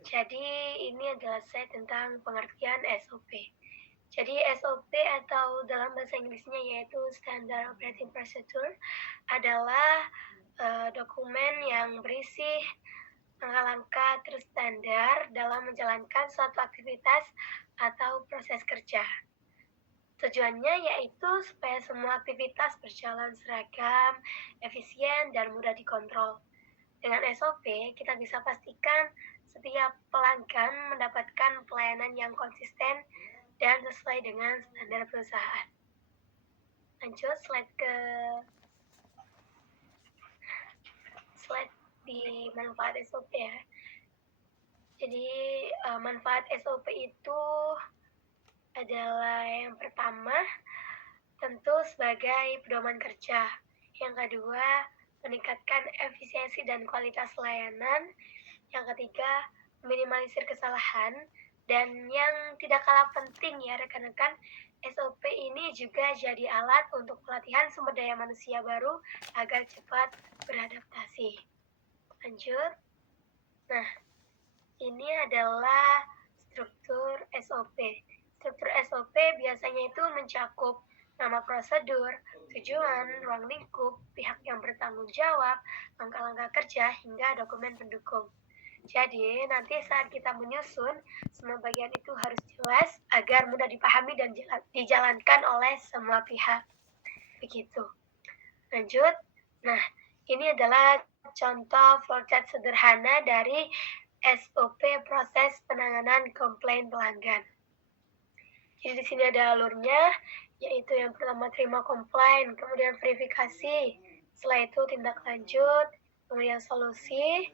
Jadi ini adalah slide tentang pengertian SOP. Jadi SOP atau dalam bahasa Inggrisnya yaitu Standard Operating Procedure adalah dokumen yang berisi langkah-langkah terstandar dalam menjalankan suatu aktivitas atau proses kerja. Tujuannya yaitu supaya semua aktivitas berjalan seragam, efisien, dan mudah dikontrol. Dengan SOP, kita bisa pastikan setiap pelanggan mendapatkan pelayanan yang konsisten dan sesuai dengan standar perusahaan. Lanjut slide di manfaat SOP ya. Jadi manfaat SOP itu adalah yang pertama tentu sebagai pedoman kerja. Yang kedua, meningkatkan efisiensi dan kualitas layanan. Yang ketiga, minimalisir kesalahan. Dan yang tidak kalah penting ya rekan-rekan, SOP ini juga jadi alat untuk pelatihan sumber daya manusia baru agar cepat beradaptasi. Lanjut. Nah, ini adalah struktur SOP. Struktur SOP biasanya itu mencakup nama prosedur, tujuan, ruang lingkup, pihak yang bertanggung jawab, langkah-langkah kerja, hingga dokumen pendukung. Jadi, nanti saat kita menyusun, semua bagian itu harus jelas agar mudah dipahami dan dijalankan oleh semua pihak. Begitu. Lanjut. Nah, ini adalah contoh flowchart sederhana dari SOP proses penanganan komplain pelanggan. Jadi di sini ada alurnya, yaitu yang pertama terima komplain, kemudian verifikasi, setelah itu tindak lanjut, kemudian solusi,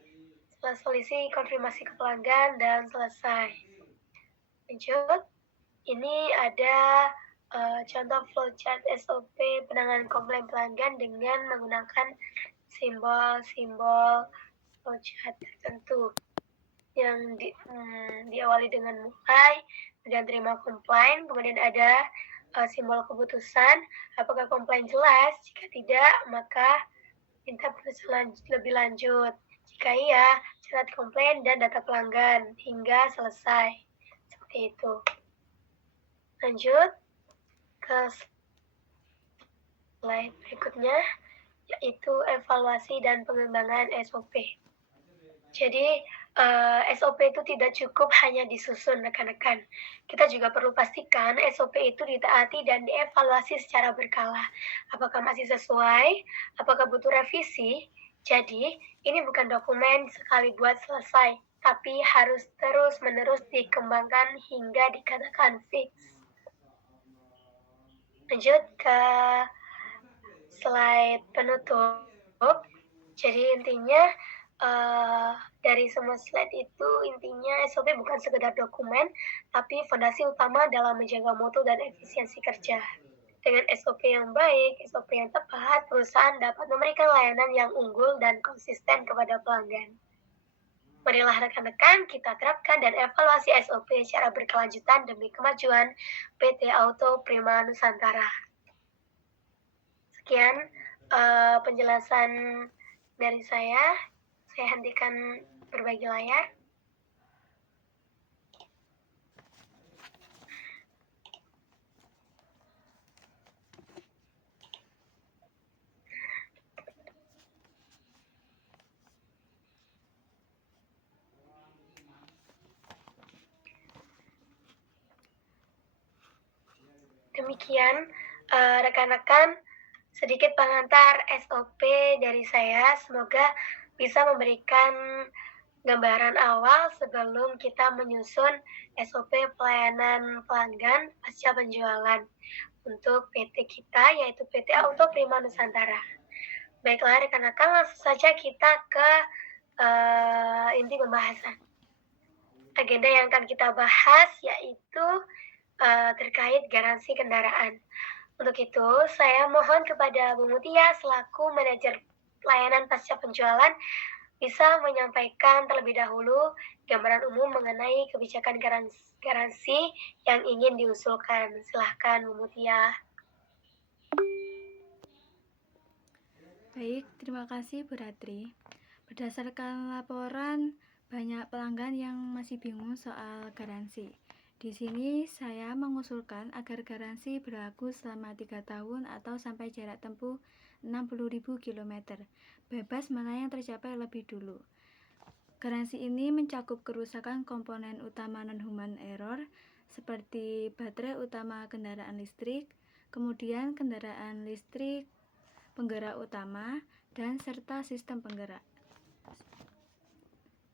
setelah solusi konfirmasi ke pelanggan, dan selesai. Lanjut, ini ada contoh flowchart SOP penanganan komplain pelanggan dengan menggunakan simbol-simbol flowchart tertentu yang diawali dengan mulai, kemudian terima komplain, kemudian ada simbol keputusan, apakah komplain jelas, jika tidak maka minta proses lebih lanjut, jika iya catat komplain dan data pelanggan hingga selesai, seperti itu. Lanjut ke slide berikutnya, yaitu evaluasi dan pengembangan SOP. Jadi SOP itu tidak cukup hanya disusun rekan-rekan. Kita juga perlu pastikan SOP itu ditaati dan dievaluasi secara berkala. Apakah masih sesuai? Apakah butuh revisi? Jadi, ini bukan dokumen sekali buat selesai, tapi harus terus-menerus dikembangkan hingga dikatakan fix. Lanjut ke slide penutup. Jadi intinya dari semua slide itu intinya SOP bukan sekedar dokumen, tapi fondasi utama dalam menjaga mutu dan efisiensi kerja. Dengan SOP yang baik, SOP yang tepat, perusahaan dapat memberikan layanan yang unggul dan konsisten kepada pelanggan. Marilah rekan-rekan kita terapkan dan evaluasi SOP secara berkelanjutan demi kemajuan PT Auto Prima Nusantara. Sekian penjelasan dari saya hentikan berbagi layar. Demikian rekan-rekan sedikit pengantar SOP dari saya. Semoga bisa memberikan gambaran awal sebelum kita menyusun SOP pelayanan pelanggan pasca penjualan untuk PT kita, yaitu PT Auto Prima Nusantara. Baiklah rekan-rekan, langsung saja kita ke inti pembahasan. Agenda yang akan kita bahas yaitu terkait garansi kendaraan. Untuk itu, saya mohon kepada Bu Mutia selaku manajer pelayanan pasca penjualan bisa menyampaikan terlebih dahulu gambaran umum mengenai kebijakan garansi yang ingin diusulkan. Silahkan Bu Mutia. Baik, terima kasih Bu Ratri. Berdasarkan laporan, banyak pelanggan yang masih bingung soal garansi. Di sini saya mengusulkan agar garansi berlaku selama 3 tahun atau sampai jarak tempuh 60.000 km, bebas mana yang tercapai lebih dulu. Garansi ini mencakup kerusakan komponen utama non-human error seperti baterai utama kendaraan listrik, kemudian kendaraan listrik, penggerak utama, dan serta sistem penggerak.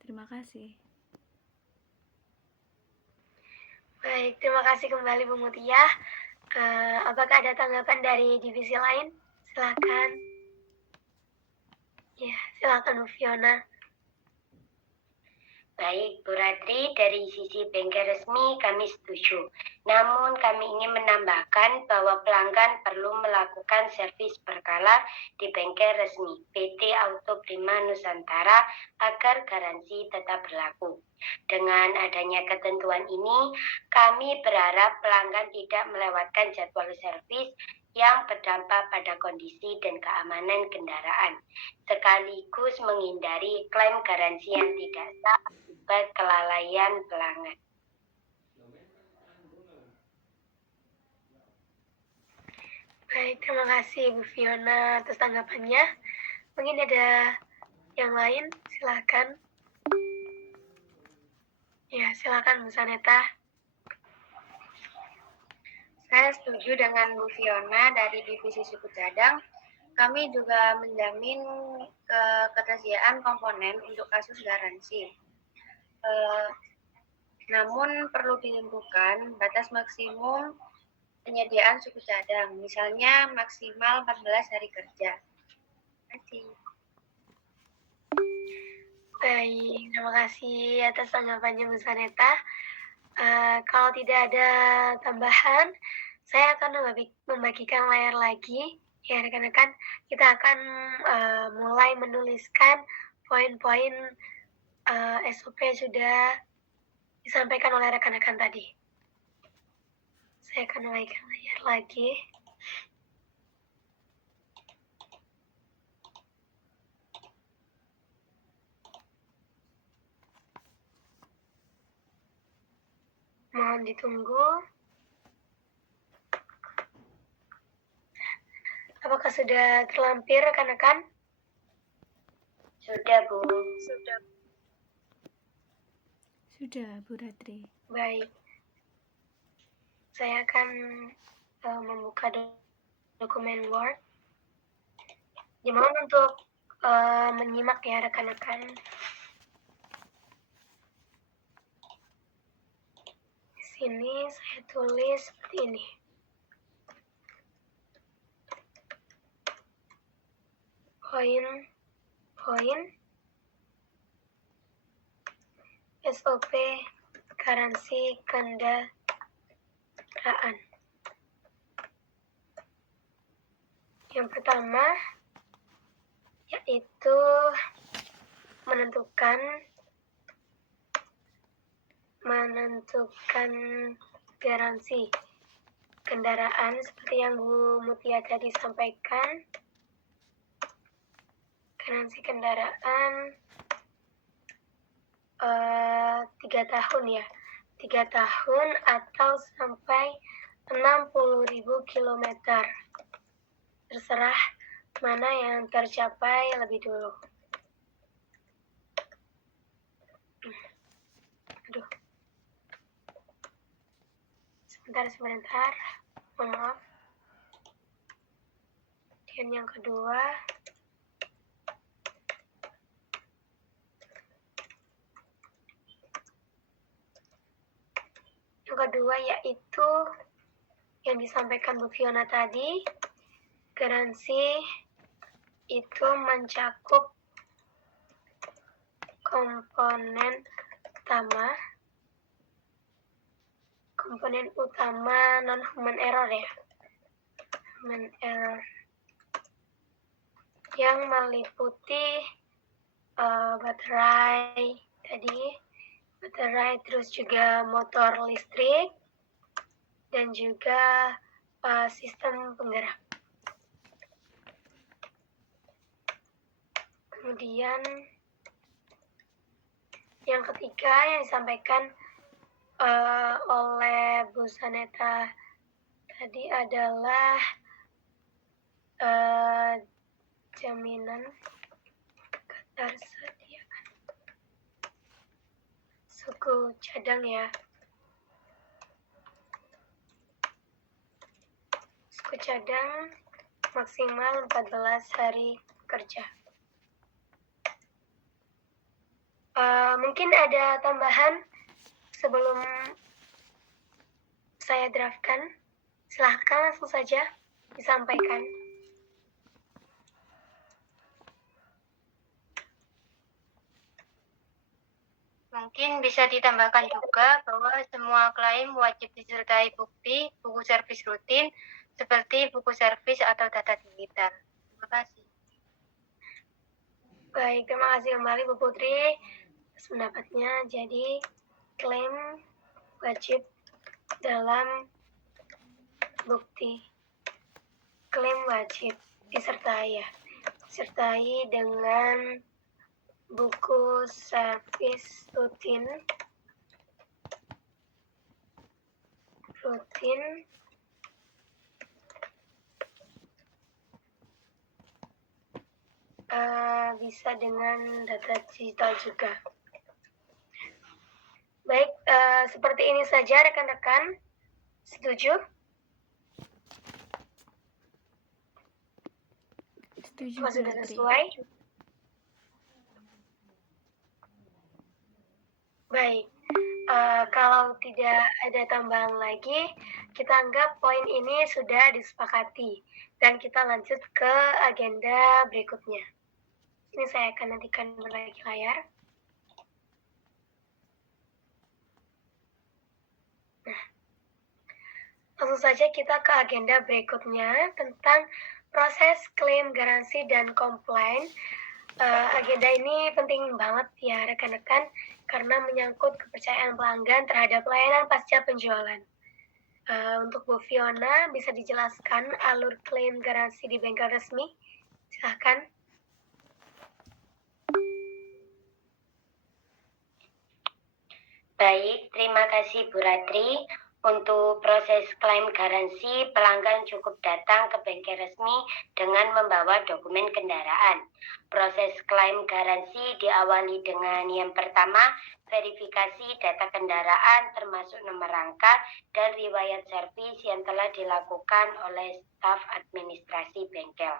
Terima kasih. Baik, terima kasih kembali Bu Mutia. Apakah ada tanggapan dari divisi lain? Silakan. Ya, silakan Bu Fiona. Baik, Bu Ratri, dari sisi bengkel resmi kami setuju. Namun kami ingin menambahkan bahwa pelanggan perlu melakukan servis berkala di bengkel resmi PT Auto Prima Nusantara agar garansi tetap berlaku. Dengan adanya ketentuan ini, kami berharap pelanggan tidak melewatkan jadwal servis yang berdampak pada kondisi dan keamanan kendaraan, sekaligus menghindari klaim garansi yang tidak sah akibat kelalaian pelanggan. Baik, terima kasih Bu Fiona atas tanggapannya. Mungkin ada yang lain, silakan. Ya, silakan Bu Saneta. Saya setuju dengan Bu Fiona dari Divisi Suku Cadang. Kami juga menjamin ketersediaan komponen untuk kasus garansi. Namun perlu ditentukan batas maksimum penyediaan suku cadang, misalnya maksimal 14 hari kerja. Terima kasih. Baik, terima kasih atas tanggapannya Bu Saneta. Kalau tidak ada tambahan, saya akan membagikan layar lagi. Ya, rekan-rekan, kita akan mulai menuliskan poin-poin SOP sudah disampaikan oleh rekan-rekan tadi. Saya akan membagikan layar lagi. Mohon ditunggu. Apakah sudah terlampir rekan-rekan? Sudah, Bu. Sudah, Bu Ratri. Baik. Saya akan membuka dokumen Word. Dimohon untuk menyimak ya rekan-rekan. Di sini saya tulis seperti ini. Poin SOP garansi kendaraan. Yang pertama yaitu menentukan garansi kendaraan seperti yang Bu Mutia tadi sampaikan. Garansi kendaraan 3 tahun ya, 3 tahun atau sampai 60.000 kilometer. Terserah mana yang tercapai lebih dulu. Aduh. Sebentar. Mohon maaf. Dan yang kedua, yaitu yang disampaikan Bu Fiona tadi, garansi itu mencakup komponen utama non-human error ya. Human error yang meliputi baterai terus juga motor listrik dan juga sistem penggerak. Kemudian yang ketiga yang disampaikan oleh Bu Saneta tadi adalah jaminan ketersediaan. suku cadang ya. Suku cadang maksimal 14 hari kerja. Mungkin ada tambahan sebelum saya draftkan. Silahkan langsung saja disampaikan. Mungkin bisa ditambahkan juga bahwa semua klaim wajib disertai bukti, buku servis rutin, seperti buku servis atau data digital. Terima kasih. Baik, terima kasih kembali Bu Putri atas pendapatnya. Jadi, klaim wajib dalam bukti. Klaim wajib disertai ya. Disertai dengan buku servis rutin bisa dengan data digital juga. Baik, seperti ini saja rekan-rekan. Setuju? Setuju, Apa Bu sudah Ratri. sesuai? Baik, kalau tidak ada tambahan lagi, kita anggap poin ini sudah disepakati dan kita lanjut ke agenda berikutnya. Ini saya akan nantikan berlagi layar. Nah, langsung saja kita ke agenda berikutnya tentang proses klaim garansi dan komplain. Agenda ini penting banget ya rekan-rekan karena menyangkut kepercayaan pelanggan terhadap layanan pasca penjualan. Untuk Bu Fiona, bisa dijelaskan alur klaim garansi di bengkel resmi? Silahkan. Baik, terima kasih Bu Ratri. Untuk proses klaim garansi, pelanggan cukup datang ke bengkel resmi dengan membawa dokumen kendaraan. Proses klaim garansi diawali dengan yang pertama, verifikasi data kendaraan termasuk nomor rangka dan riwayat servis yang telah dilakukan oleh staf administrasi bengkel.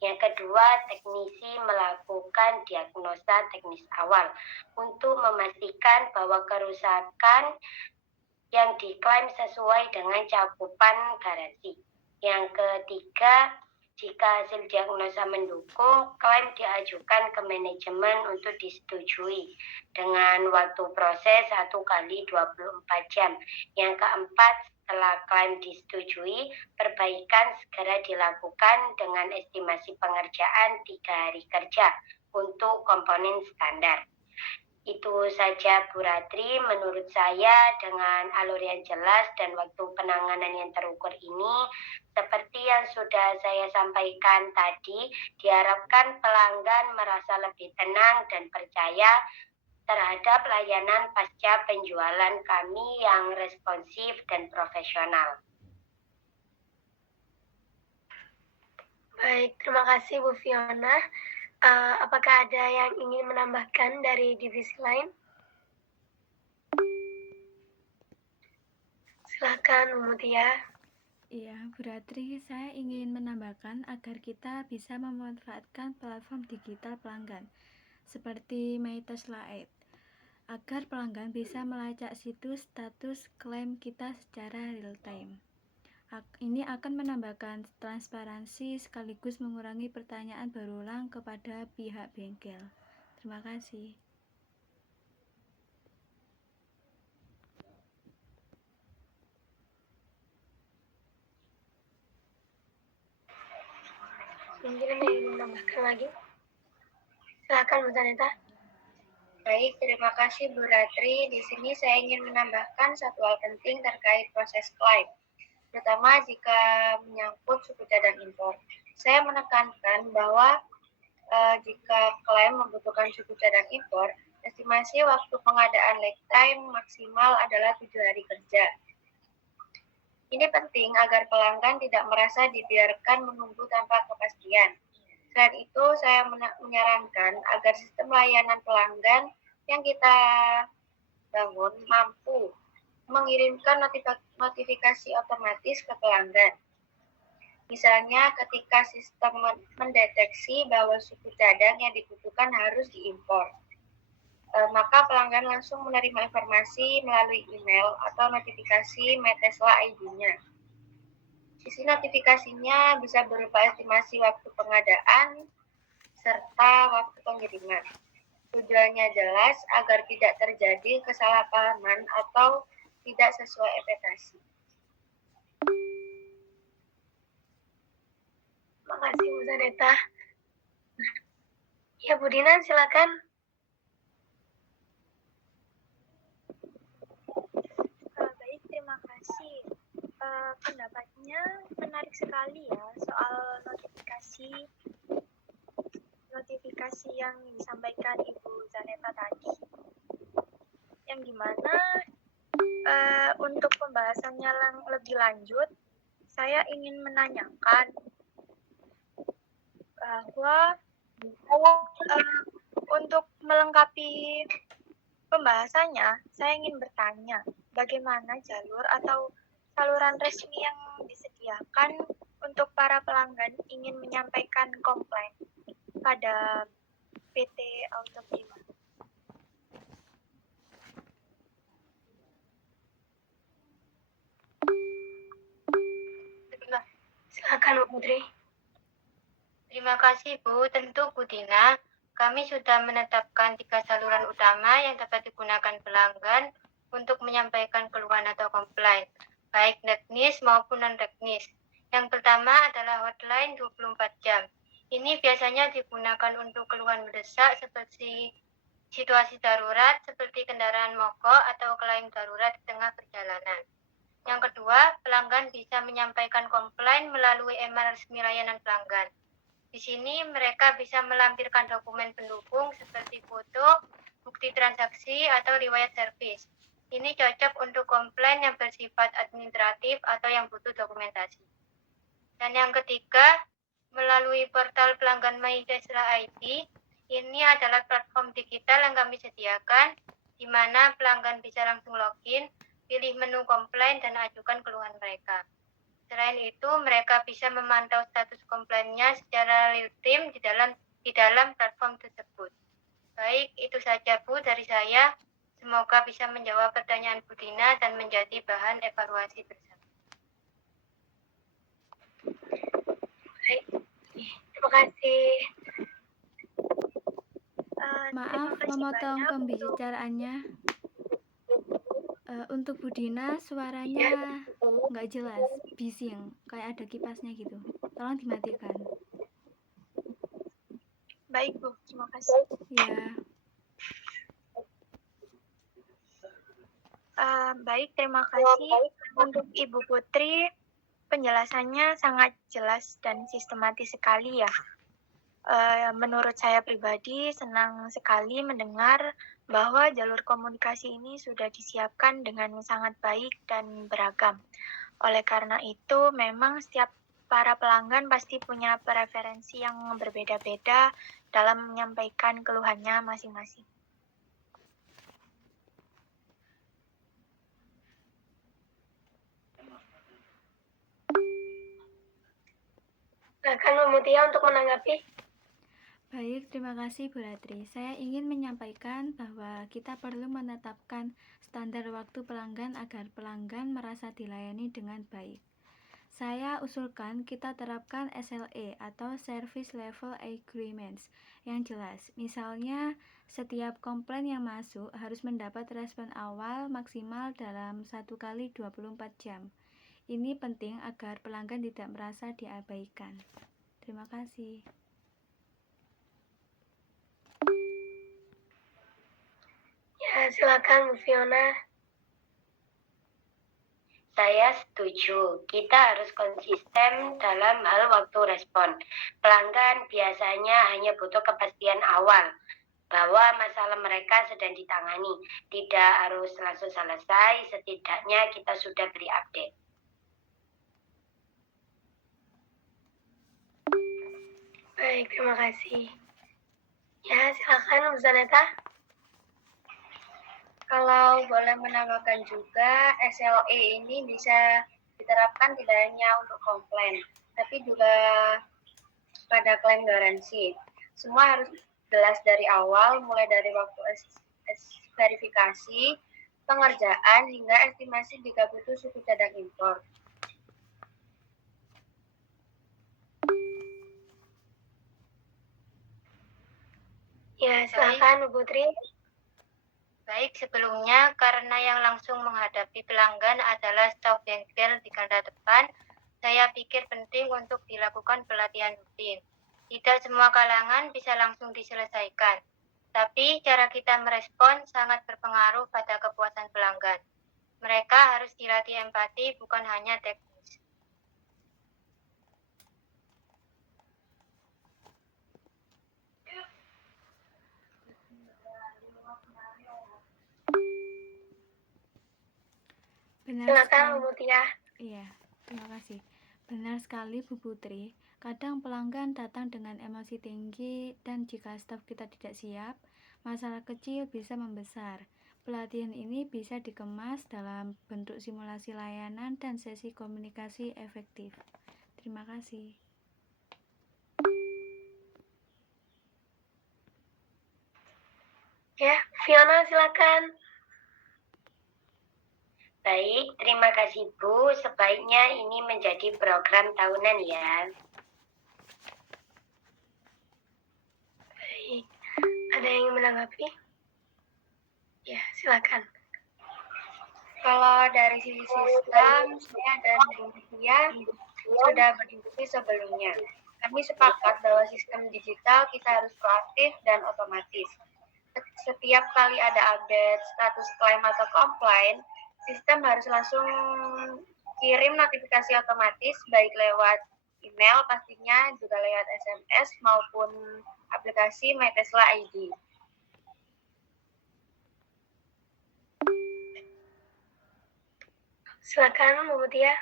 Yang kedua, teknisi melakukan diagnosa teknis awal untuk memastikan bahwa kerusakan yang diklaim sesuai dengan cakupan garansi. Yang ketiga, jika hasil diagnosa mendukung, klaim diajukan ke manajemen untuk disetujui dengan waktu proses 1 kali 24 jam. Yang keempat, setelah klaim disetujui, perbaikan segera dilakukan dengan estimasi pengerjaan 3 hari kerja untuk komponen standar. Itu saja Bu Ratri, menurut saya dengan alur yang jelas dan waktu penanganan yang terukur ini, seperti yang sudah saya sampaikan tadi, diharapkan pelanggan merasa lebih tenang dan percaya terhadap layanan pasca penjualan kami yang responsif dan profesional. Baik, terima kasih Bu Fiona. Apakah ada yang ingin menambahkan dari divisi lain? Silakan Bu Mutia. Iya, Bu Ratri, saya ingin menambahkan agar kita bisa memanfaatkan platform digital pelanggan seperti MyTouchLite agar pelanggan bisa melacak situs status klaim kita secara real time. Ini akan menambahkan transparansi sekaligus mengurangi pertanyaan berulang kepada pihak bengkel. Terima kasih. Mungkin ada yang ingin menambahkan lagi? Silakan Bu Taneta. Baik, terima kasih Bu Ratri. Di sini saya ingin menambahkan satu hal penting terkait proses klaim, terutama jika menyangkut suku cadang impor. Saya menekankan bahwa jika klaim membutuhkan suku cadang impor, estimasi waktu pengadaan lag time maksimal adalah 7 hari kerja. Ini penting agar pelanggan tidak merasa dibiarkan menunggu tanpa kepastian. Selain itu, saya menyarankan agar sistem layanan pelanggan yang kita bangun mampu mengirimkan notifikasi otomatis ke pelanggan. Misalnya ketika sistem mendeteksi bahwa suku cadang yang dibutuhkan harus diimpor, maka pelanggan langsung menerima informasi melalui email atau notifikasi Metesla ID-nya. Sisi notifikasinya bisa berupa estimasi waktu pengadaan serta waktu pengiriman. Tujuannya jelas agar tidak terjadi kesalahpahaman atau tidak sesuai ekspektasi. Makasih Bu Zaneta. Ya Bu Dinan silakan. Baik, terima kasih. Pendapatnya menarik sekali ya soal notifikasi yang disampaikan Ibu Zaneta tadi. Yang dimana untuk pembahasannya lebih lanjut, saya ingin menanyakan bahwa untuk melengkapi pembahasannya, saya ingin bertanya, bagaimana jalur atau saluran resmi yang disediakan untuk para pelanggan ingin menyampaikan komplain pada PT Autoprima? Silakan Bu Putri. Terima kasih Bu. Tentu Bu Dina, kami sudah menetapkan 3 saluran utama yang dapat digunakan pelanggan untuk menyampaikan keluhan atau komplain, baik teknis maupun non-teknis. Yang pertama adalah hotline 24 jam. Ini biasanya digunakan untuk keluhan mendesak seperti situasi darurat, seperti kendaraan mogok atau klaim darurat di tengah perjalanan. Yang kedua, pelanggan bisa menyampaikan komplain melalui email resmi layanan pelanggan. Di sini mereka bisa melampirkan dokumen pendukung seperti foto, bukti transaksi, atau riwayat servis. Ini cocok untuk komplain yang bersifat administratif atau yang butuh dokumentasi. Dan yang ketiga, melalui portal pelanggan Metesla ID, ini adalah platform digital yang kami sediakan, di mana pelanggan bisa langsung login, pilih menu komplain, dan ajukan keluhan mereka. Selain itu, mereka bisa memantau status komplainnya secara real-time di dalam platform tersebut. Baik, itu saja Bu dari saya. Semoga bisa menjawab pertanyaan Bu Dina dan menjadi bahan evaluasi bersama. Baik, terima kasih. Maaf memotong pembicaraannya. Untuk Bu Dina suaranya nggak jelas, bising, kayak ada kipasnya gitu. Tolong dimatikan. Baik Bu, terima kasih. Ya. Baik, terima kasih untuk Ibu Putri. Penjelasannya sangat jelas dan sistematis sekali ya. Menurut saya pribadi senang sekali mendengar bahwa jalur komunikasi ini sudah disiapkan dengan sangat baik dan beragam. Oleh karena itu, memang setiap para pelanggan pasti punya preferensi yang berbeda-beda dalam menyampaikan keluhannya masing-masing. Silakan Bu Mutia untuk menanggapi. Baik, terima kasih Bu Ratri. Saya ingin menyampaikan bahwa kita perlu menetapkan standar waktu pelanggan agar pelanggan merasa dilayani dengan baik. Saya usulkan kita terapkan SLA atau Service Level Agreements yang jelas. Misalnya, setiap komplain yang masuk harus mendapat respon awal maksimal dalam 1 kali 24 jam. Ini penting agar pelanggan tidak merasa diabaikan. Terima kasih. Ya, silakan Bu Fiona. Saya setuju, kita harus konsisten dalam hal waktu respon. Pelanggan biasanya hanya butuh kepastian awal bahwa masalah mereka sedang ditangani. Tidak harus langsung selesai, setidaknya kita sudah beri update. Baik, terima kasih. Ya, silakan Bu Zaneta. Kalau boleh menambahkan juga, SLA ini bisa diterapkan tidak hanya untuk komplain, tapi juga pada klaim garansi. Semua harus jelas dari awal, mulai dari waktu verifikasi, pengerjaan, hingga estimasi jika butuh suku cadang impor. Ya, silakan Bu Putri. Baik, sebelumnya karena yang langsung menghadapi pelanggan adalah staf bengkel di garda depan, saya pikir penting untuk dilakukan pelatihan rutin. Tidak semua kalangan bisa langsung diselesaikan, tapi cara kita merespon sangat berpengaruh pada kepuasan pelanggan. Mereka harus dilatih empati, bukan hanya teknis. Benar Silakan sekali. Bu Mutia. Iya, terima kasih. Benar sekali Bu Putri. Kadang pelanggan datang dengan emosi tinggi dan jika staf kita tidak siap, masalah kecil bisa membesar. Pelatihan ini bisa dikemas dalam bentuk simulasi layanan dan sesi komunikasi efektif. Terima kasih. Ya, Fiona silakan. Baik, terima kasih Bu. Sebaiknya ini menjadi program tahunan ya. Baik. Ada yang ingin menanggapi? Ya, silakan. Kalau dari sisi sistem, saya dan Bu Mutia sudah berdiskusi sebelumnya. Kami sepakat bahwa sistem digital kita harus proaktif dan otomatis. Setiap kali ada update status klaim atau komplain, sistem harus langsung kirim notifikasi otomatis baik lewat email pastinya, juga lewat SMS maupun aplikasi My Tesla ID. Silakan Bu Mutia.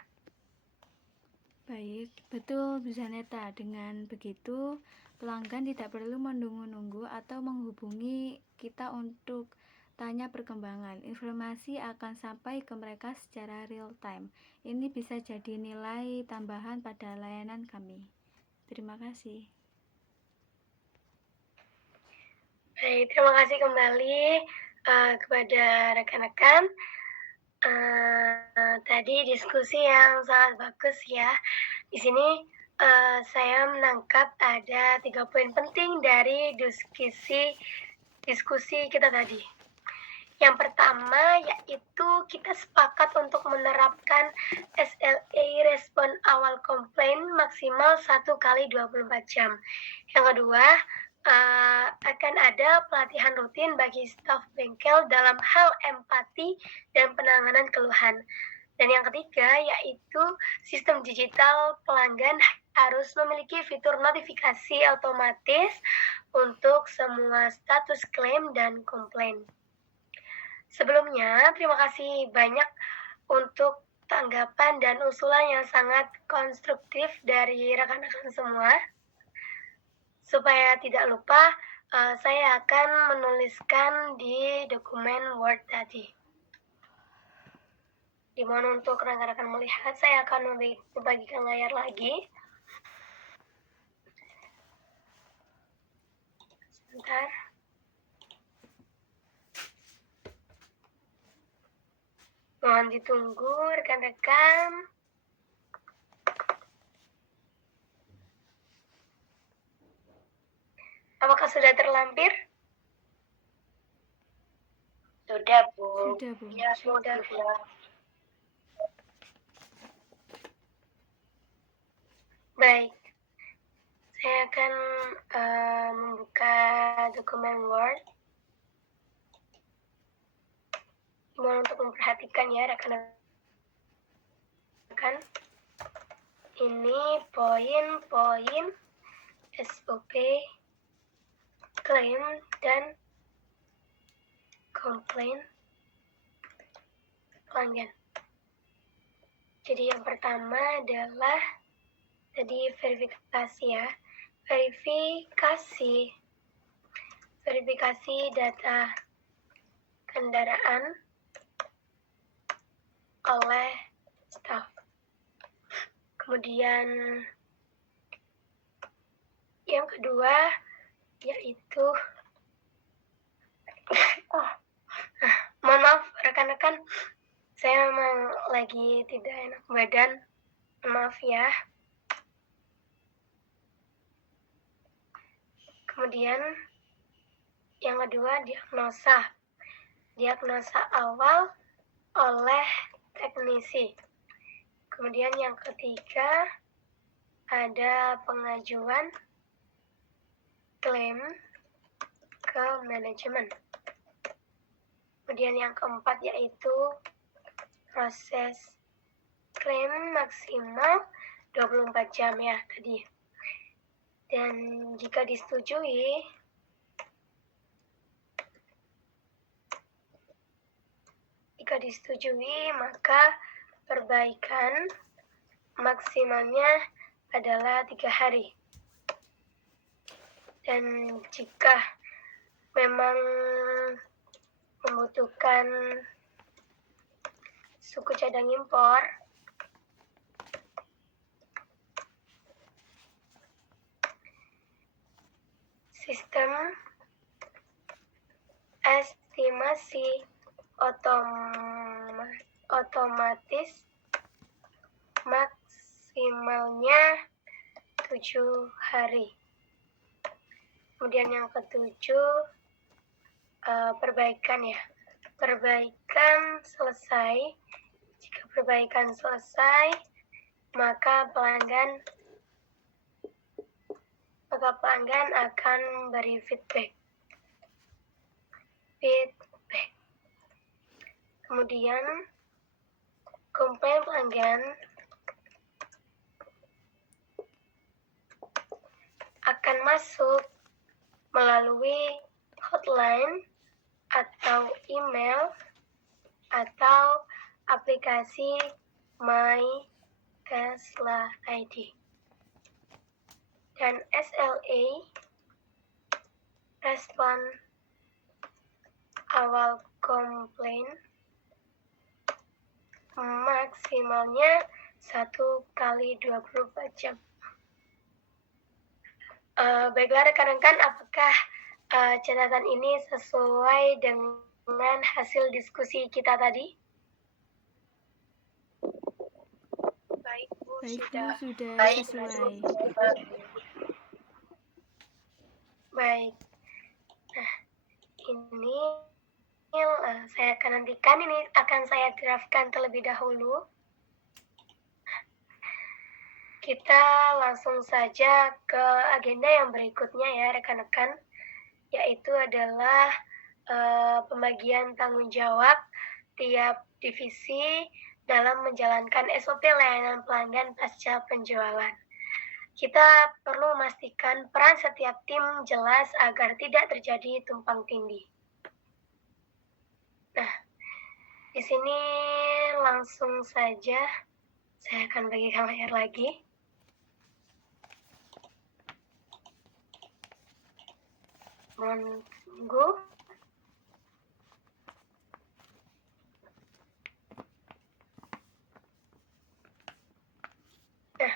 Baik, betul Bu Zaneta. Dengan begitu, pelanggan tidak perlu menunggu-nunggu atau menghubungi kita untuk tanya perkembangan. Informasi akan sampai ke mereka secara real time. Ini bisa jadi nilai tambahan pada layanan kami. Terima kasih. Baik, terima kasih kembali kepada rekan-rekan. Tadi diskusi yang sangat bagus ya. Di sini saya menangkap ada 3 poin penting dari diskusi kita tadi. Yang pertama yaitu kita sepakat untuk menerapkan SLA respon awal komplain maksimal 1 kali 24 jam. Yang kedua, akan ada pelatihan rutin bagi staf bengkel dalam hal empati dan penanganan keluhan. Dan yang ketiga yaitu sistem digital pelanggan harus memiliki fitur notifikasi otomatis untuk semua status klaim dan komplain. Sebelumnya, terima kasih banyak untuk tanggapan dan usulan yang sangat konstruktif dari rekan-rekan semua. Supaya tidak lupa, saya akan menuliskan di dokumen Word tadi. Dimohon untuk rekan-rekan melihat, saya akan membagikan layar lagi. Sebentar. Mohon ditunggu rekan-rekan. Apakah sudah terlampir? Sudah Bu. Sudah, Bu. Ya, sudah. Baik. Saya akan membuka dokumen Word. Mohon untuk memperhatikan ya rekan-rekan. Ini poin-poin SOP, klaim, dan komplain pelanggan. Jadi yang pertama adalah tadi verifikasi ya. Verifikasi data kendaraan oleh staf. Kemudian yang kedua yaitu mohon maaf rekan-rekan, saya memang lagi tidak enak badan, maaf ya. Kemudian yang kedua diagnosa awal oleh teknisi. Kemudian yang ketiga ada pengajuan klaim ke manajemen. Kemudian yang keempat yaitu proses klaim maksimal 24 jam ya tadi. Dan jika disetujui, maka perbaikan maksimalnya adalah 3 hari. Dan jika memang membutuhkan suku cadang impor, sistem estimasi otomatis maksimalnya 7 hari. Kemudian yang ketujuh, perbaikan ya. Perbaikan selesai. Jika perbaikan selesai, maka pelanggan akan beri feedback. Kemudian komplain pelanggan akan masuk melalui hotline atau email atau aplikasi My Tesla ID. Dan SLA, respon awal komplain, maksimalnya 1 kali 24 jam. Baiklah rekan-rekan, apakah catatan ini sesuai dengan hasil diskusi kita tadi? Baik, Bu, Baik, Bu, sudah. sudah Baik. sesuai. Baik. Nah, ini saya akan nantikan, ini akan saya draftkan terlebih dahulu. Kita langsung saja ke agenda yang berikutnya ya rekan-rekan, yaitu adalah pembagian tanggung jawab tiap divisi dalam menjalankan SOP layanan pelanggan pasca penjualan. Kita perlu memastikan peran setiap tim jelas agar tidak terjadi tumpang tindih. Nah, di sini langsung saja saya akan bagikan layar lagi. Mohon tunggu. Nah,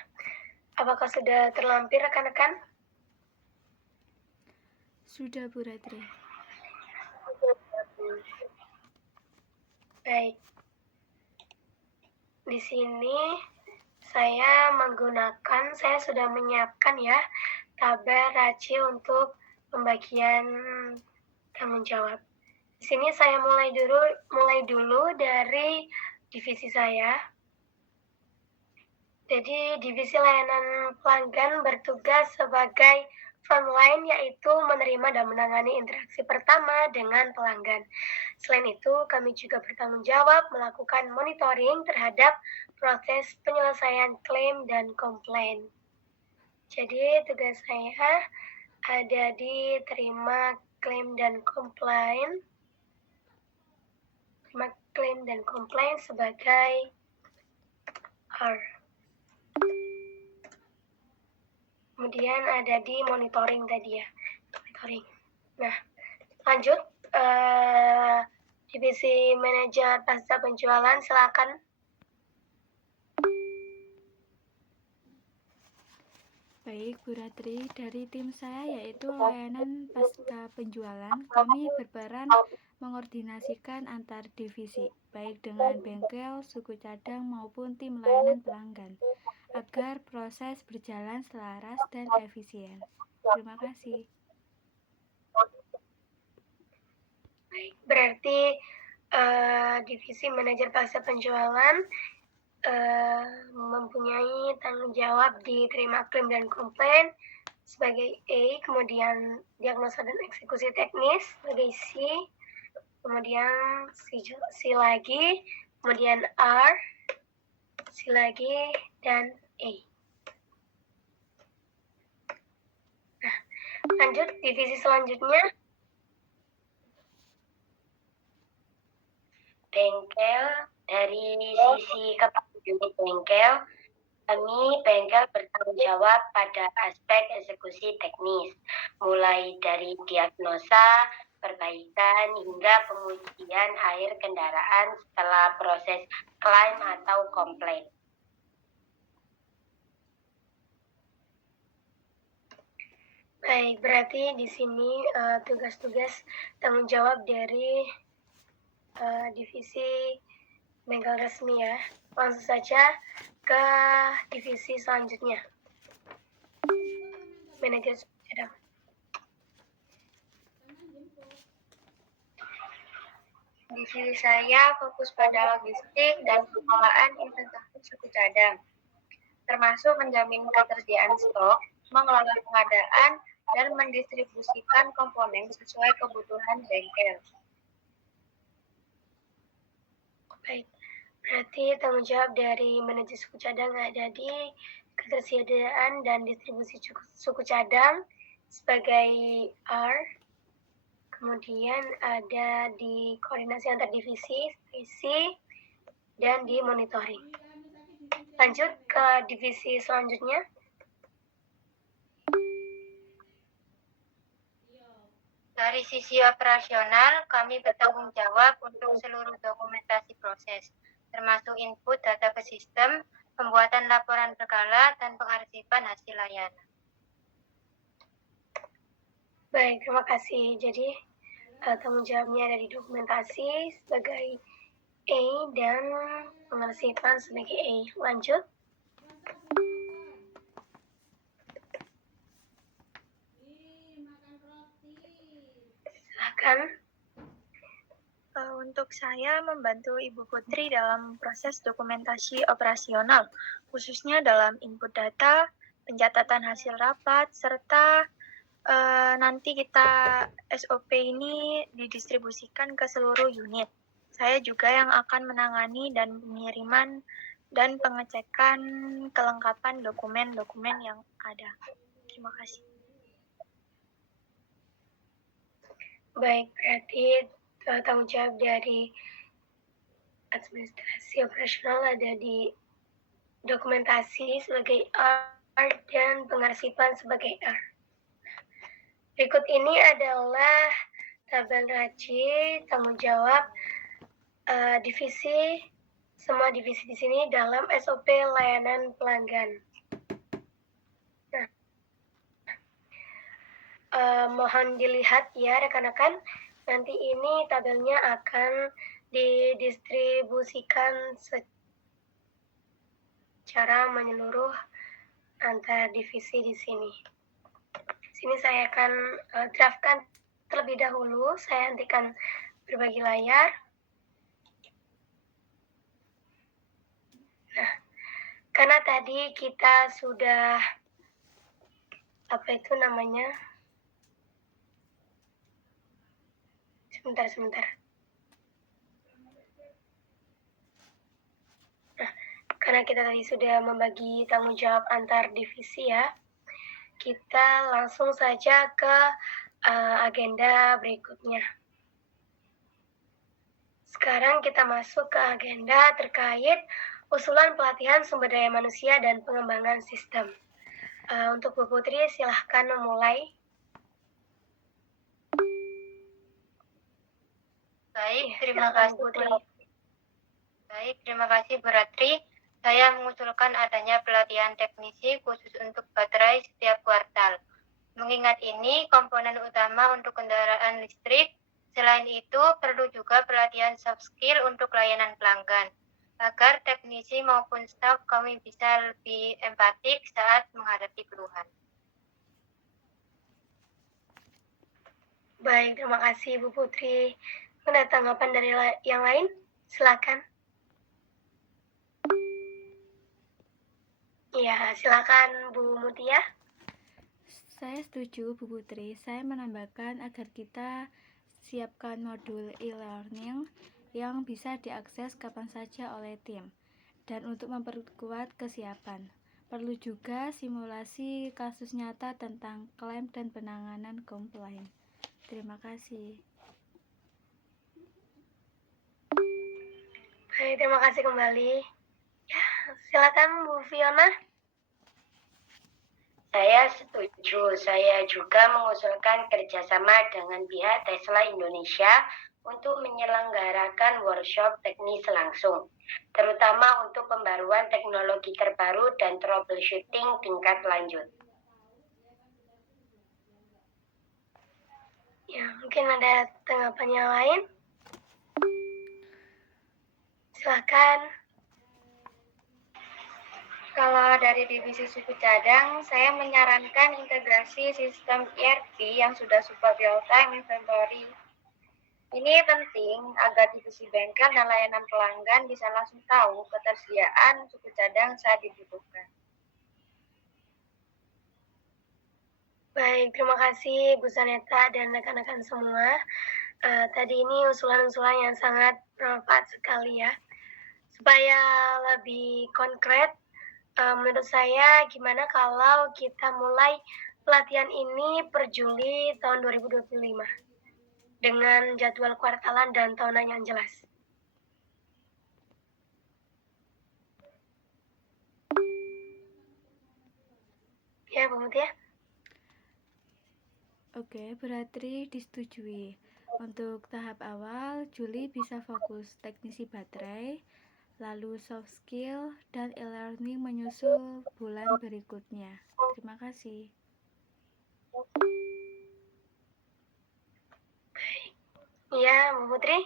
apakah sudah terlampir rekan-rekan? Sudah, Bu Ratri. Baik. Di sini saya sudah menyiapkan ya tabel raci untuk pembagian tanggung jawab. Di sini saya mulai dulu dari divisi saya. Jadi divisi layanan pelanggan bertugas sebagai frontline, yaitu menerima dan menangani interaksi pertama dengan pelanggan. Selain itu, kami juga bertanggung jawab melakukan monitoring terhadap proses penyelesaian klaim dan komplain. Jadi tugas saya ada di terima klaim dan komplain sebagai R. Kemudian ada di monitoring tadi ya, monitoring. Nah, lanjut Divisi Manajer Pasar Penjualan, silakan. Baik, Bu Ratri, dari tim saya yaitu layanan pasca penjualan, kami berperan mengordinasikan antar divisi, baik dengan bengkel, suku cadang maupun tim layanan pelanggan, agar proses berjalan selaras dan efisien. Terima kasih. Baik, berarti Divisi Manajer Pasar Penjualan mempunyai tanggung jawab di terima klaim dan komplain sebagai A, kemudian diagnosa dan eksekusi teknis sebagai C, kemudian C lagi, kemudian R, C lagi, dan A. Nah, lanjut divisi selanjutnya. Bengkel, dari sisi kepala unit bengkel, kami bengkel bertanggung jawab pada aspek eksekusi teknis, mulai dari diagnosa, perbaikan, hingga pengujian air kendaraan setelah proses klaim atau komplain. Baik, berarti di sini tugas-tugas tanggung jawab dari divisi bengkel resmi ya. Langsung saja ke divisi selanjutnya. Manajer suku cadang. Divisi saya fokus pada logistik dan pengelolaan inventaris suku cadang, termasuk menjamin ketersediaan stok, mengelola pengadaan, dan mendistribusikan komponen sesuai kebutuhan bengkel. Baik, berarti tanggung jawab dari manajer suku cadang ada di ketersediaan dan distribusi suku cadang sebagai R, kemudian ada di koordinasi antar divisi, dan di monitoring. Lanjut ke divisi selanjutnya. Dari sisi operasional, kami bertanggung jawab untuk seluruh dokumentasi proses, termasuk input data ke sistem, pembuatan laporan berkala, dan pengarsipan hasil layanan. Baik, terima kasih. Jadi, tanggung jawabnya ada di dokumentasi sebagai A dan pengarsipan sebagai A. Lanjut. Silakan. Untuk saya membantu Ibu Putri dalam proses dokumentasi operasional, khususnya dalam input data, pencatatan hasil rapat, serta nanti kita SOP ini didistribusikan ke seluruh unit. Saya juga yang akan menangani dan pengiriman dan pengecekan kelengkapan dokumen-dokumen yang ada. Terima kasih. Baik, berarti tanggung jawab dari administrasi operasional ada di dokumentasi sebagai R dan pengarsipan sebagai R. Berikut ini adalah tabel raci tanggung jawab divisi, semua divisi di sini dalam SOP layanan pelanggan. Nah, mohon dilihat ya rekan-rekan, nanti ini tabelnya akan didistribusikan secara menyeluruh antar divisi di sini. Di sini saya akan draftkan terlebih dahulu. Saya hentikan berbagi layar. Nah, karena tadi kita sudah sebentar. Nah, karena kita tadi sudah membagi tanggung jawab antar divisi ya, kita langsung saja ke agenda berikutnya. Sekarang kita masuk ke agenda terkait usulan pelatihan sumber daya manusia dan pengembangan sistem. Untuk Bu Putri, silahkan memulai. Baik, Terima Silakan, kasih, Putri. Baik, terima kasih Bu Ratri. Saya mengusulkan adanya pelatihan teknisi khusus untuk baterai setiap kuartal. Mengingat ini komponen utama untuk kendaraan listrik, selain itu perlu juga pelatihan soft skill untuk layanan pelanggan, agar teknisi maupun staf kami bisa lebih empatik saat menghadapi keluhan. Baik, terima kasih Bu Putri. Ada tanggapan dari yang lain? Silakan. Ya, silakan Bu Mutia. Saya setuju Bu Putri. Saya menambahkan agar kita siapkan modul e-learning yang bisa diakses kapan saja oleh tim. Dan untuk memperkuat kesiapan, perlu juga simulasi kasus nyata tentang klaim dan penanganan komplain. Terima kasih. Baik, terima kasih kembali. Ya, silakan Bu Fiona. Saya setuju. Saya juga mengusulkan kerjasama dengan pihak Tesla Indonesia untuk menyelenggarakan workshop teknis langsung, terutama untuk pembaruan teknologi terbaru dan troubleshooting tingkat lanjut. Ya, mungkin ada tanggapan yang lain? Silakan. Kalau dari divisi suku cadang, saya menyarankan integrasi sistem ERP yang sudah support real-time inventory. Ini penting agar divisi bengkel dan layanan pelanggan bisa langsung tahu ketersediaan suku cadang saat dibutuhkan. Baik, terima kasih Bu Saneta dan rekan-rekan semua. Tadi ini usulan-usulan yang sangat bermanfaat sekali ya. Supaya lebih konkret, menurut saya gimana kalau kita mulai pelatihan ini per Juli tahun 2025 dengan jadwal kuartalan dan tahunan yang jelas. Ya, Bu Mutia. Oke, berarti disetujui. Untuk tahap awal, Juli bisa fokus teknisi baterai, lalu soft skill, dan e-learning menyusul bulan berikutnya. Terima kasih. Iya, Bu Putri.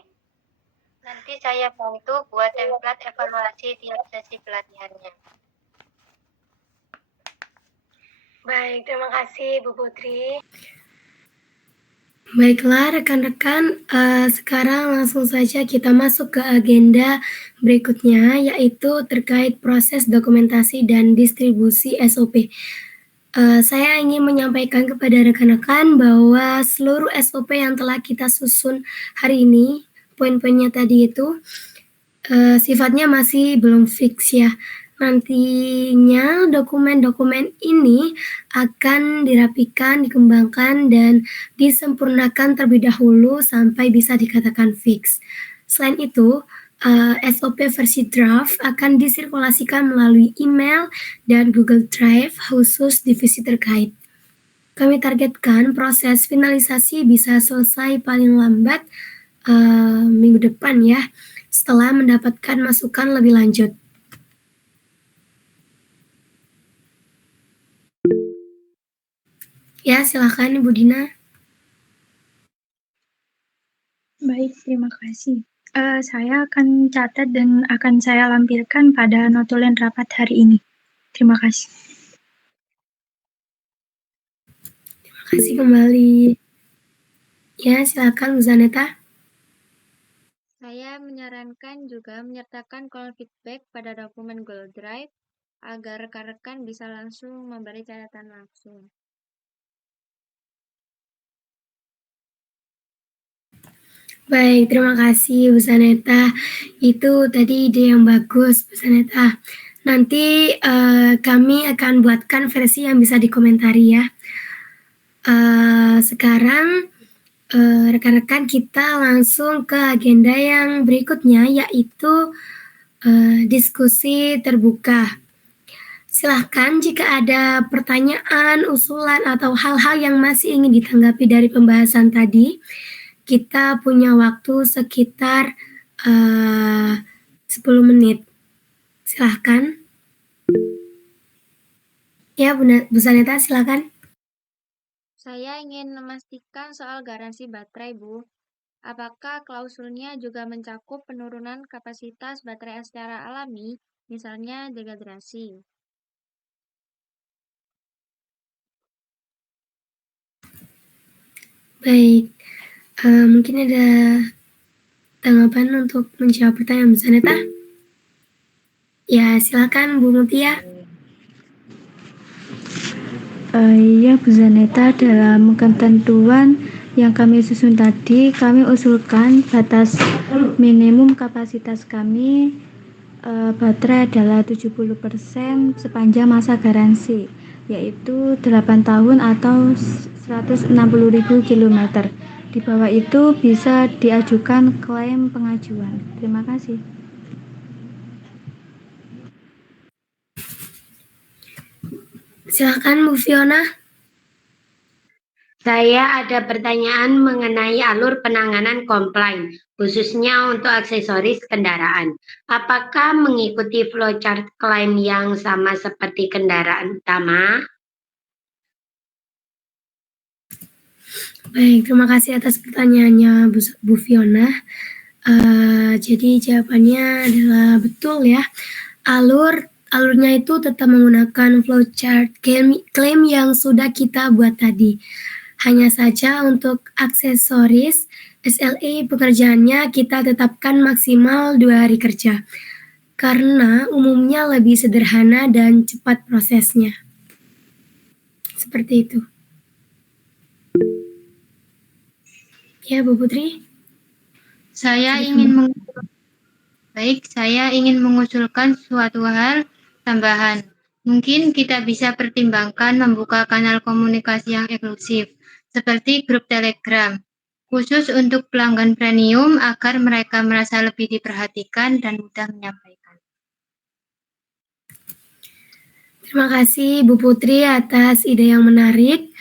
Nanti saya bantu buat template evaluasi tiap sesi pelatihannya. Baik, terima kasih Bu Putri. Baiklah rekan-rekan, sekarang langsung saja kita masuk ke agenda berikutnya, yaitu terkait proses dokumentasi dan distribusi SOP. Saya ingin menyampaikan kepada rekan-rekan bahwa seluruh SOP yang telah kita susun hari ini, poin-poinnya tadi itu sifatnya masih belum fix ya. Nantinya dokumen-dokumen ini akan dirapikan, dikembangkan, dan disempurnakan terlebih dahulu sampai bisa dikatakan fix. Selain itu, SOP versi draft akan disirkulasikan melalui email dan Google Drive khusus divisi terkait. Kami targetkan proses finalisasi bisa selesai paling lambat minggu depan ya, setelah mendapatkan masukan lebih lanjut. Ya, silakan Ibu Dina. Baik, terima kasih. Saya akan catat dan akan saya lampirkan pada notulen rapat hari ini. Terima kasih. Terima kasih kembali. Ya, silakan Bu Zaneta. Saya menyarankan juga menyertakan kolom feedback pada dokumen Google Drive agar rekan-rekan bisa langsung memberi catatan langsung. Baik, terima kasih Bu Saneta. Itu tadi ide yang bagus Bu Saneta. Nanti kami akan buatkan versi yang bisa dikomentari ya. Sekarang rekan-rekan kita langsung ke agenda yang berikutnya, yaitu diskusi terbuka. Silahkan jika ada pertanyaan, usulan, atau hal-hal yang masih ingin ditanggapi dari pembahasan tadi, kita punya waktu sekitar 10 menit. Silahkan. Ya, Bu Saneta, silahkan. Saya ingin memastikan soal garansi baterai, Bu. Apakah klausulnya juga mencakup penurunan kapasitas baterai secara alami, misalnya degradasi? Baik, mungkin ada tanggapan untuk menjawab pertanyaan Bu Saneta? Ya, silakan Bu Mutia. Iya, Bu Zaneta, dalam ketentuan yang kami susun tadi, kami usulkan batas minimum kapasitas kami baterai adalah 70% sepanjang masa garansi, yaitu 8 tahun atau 160.000 km. Di bawah itu bisa diajukan klaim pengajuan. Terima kasih. Silakan Bu Fiona. Saya ada pertanyaan mengenai alur penanganan komplain, khususnya untuk aksesoris kendaraan. Apakah mengikuti flowchart klaim yang sama seperti kendaraan utama? Baik, terima kasih atas pertanyaannya Bu Fiona. Jadi jawabannya adalah betul ya. Alurnya itu tetap menggunakan flowchart klaim yang sudah kita buat tadi. Hanya saja untuk aksesoris SLA pekerjaannya kita tetapkan maksimal 2 hari kerja. Karena umumnya lebih sederhana dan cepat prosesnya. Seperti itu. Ya, Bu Putri. Saya ingin mengusulkan suatu hal tambahan. Mungkin kita bisa pertimbangkan membuka kanal komunikasi yang eksklusif, seperti grup Telegram, khusus untuk pelanggan premium agar mereka merasa lebih diperhatikan dan mudah menyampaikan. Terima kasih Bu Putri atas ide yang menarik.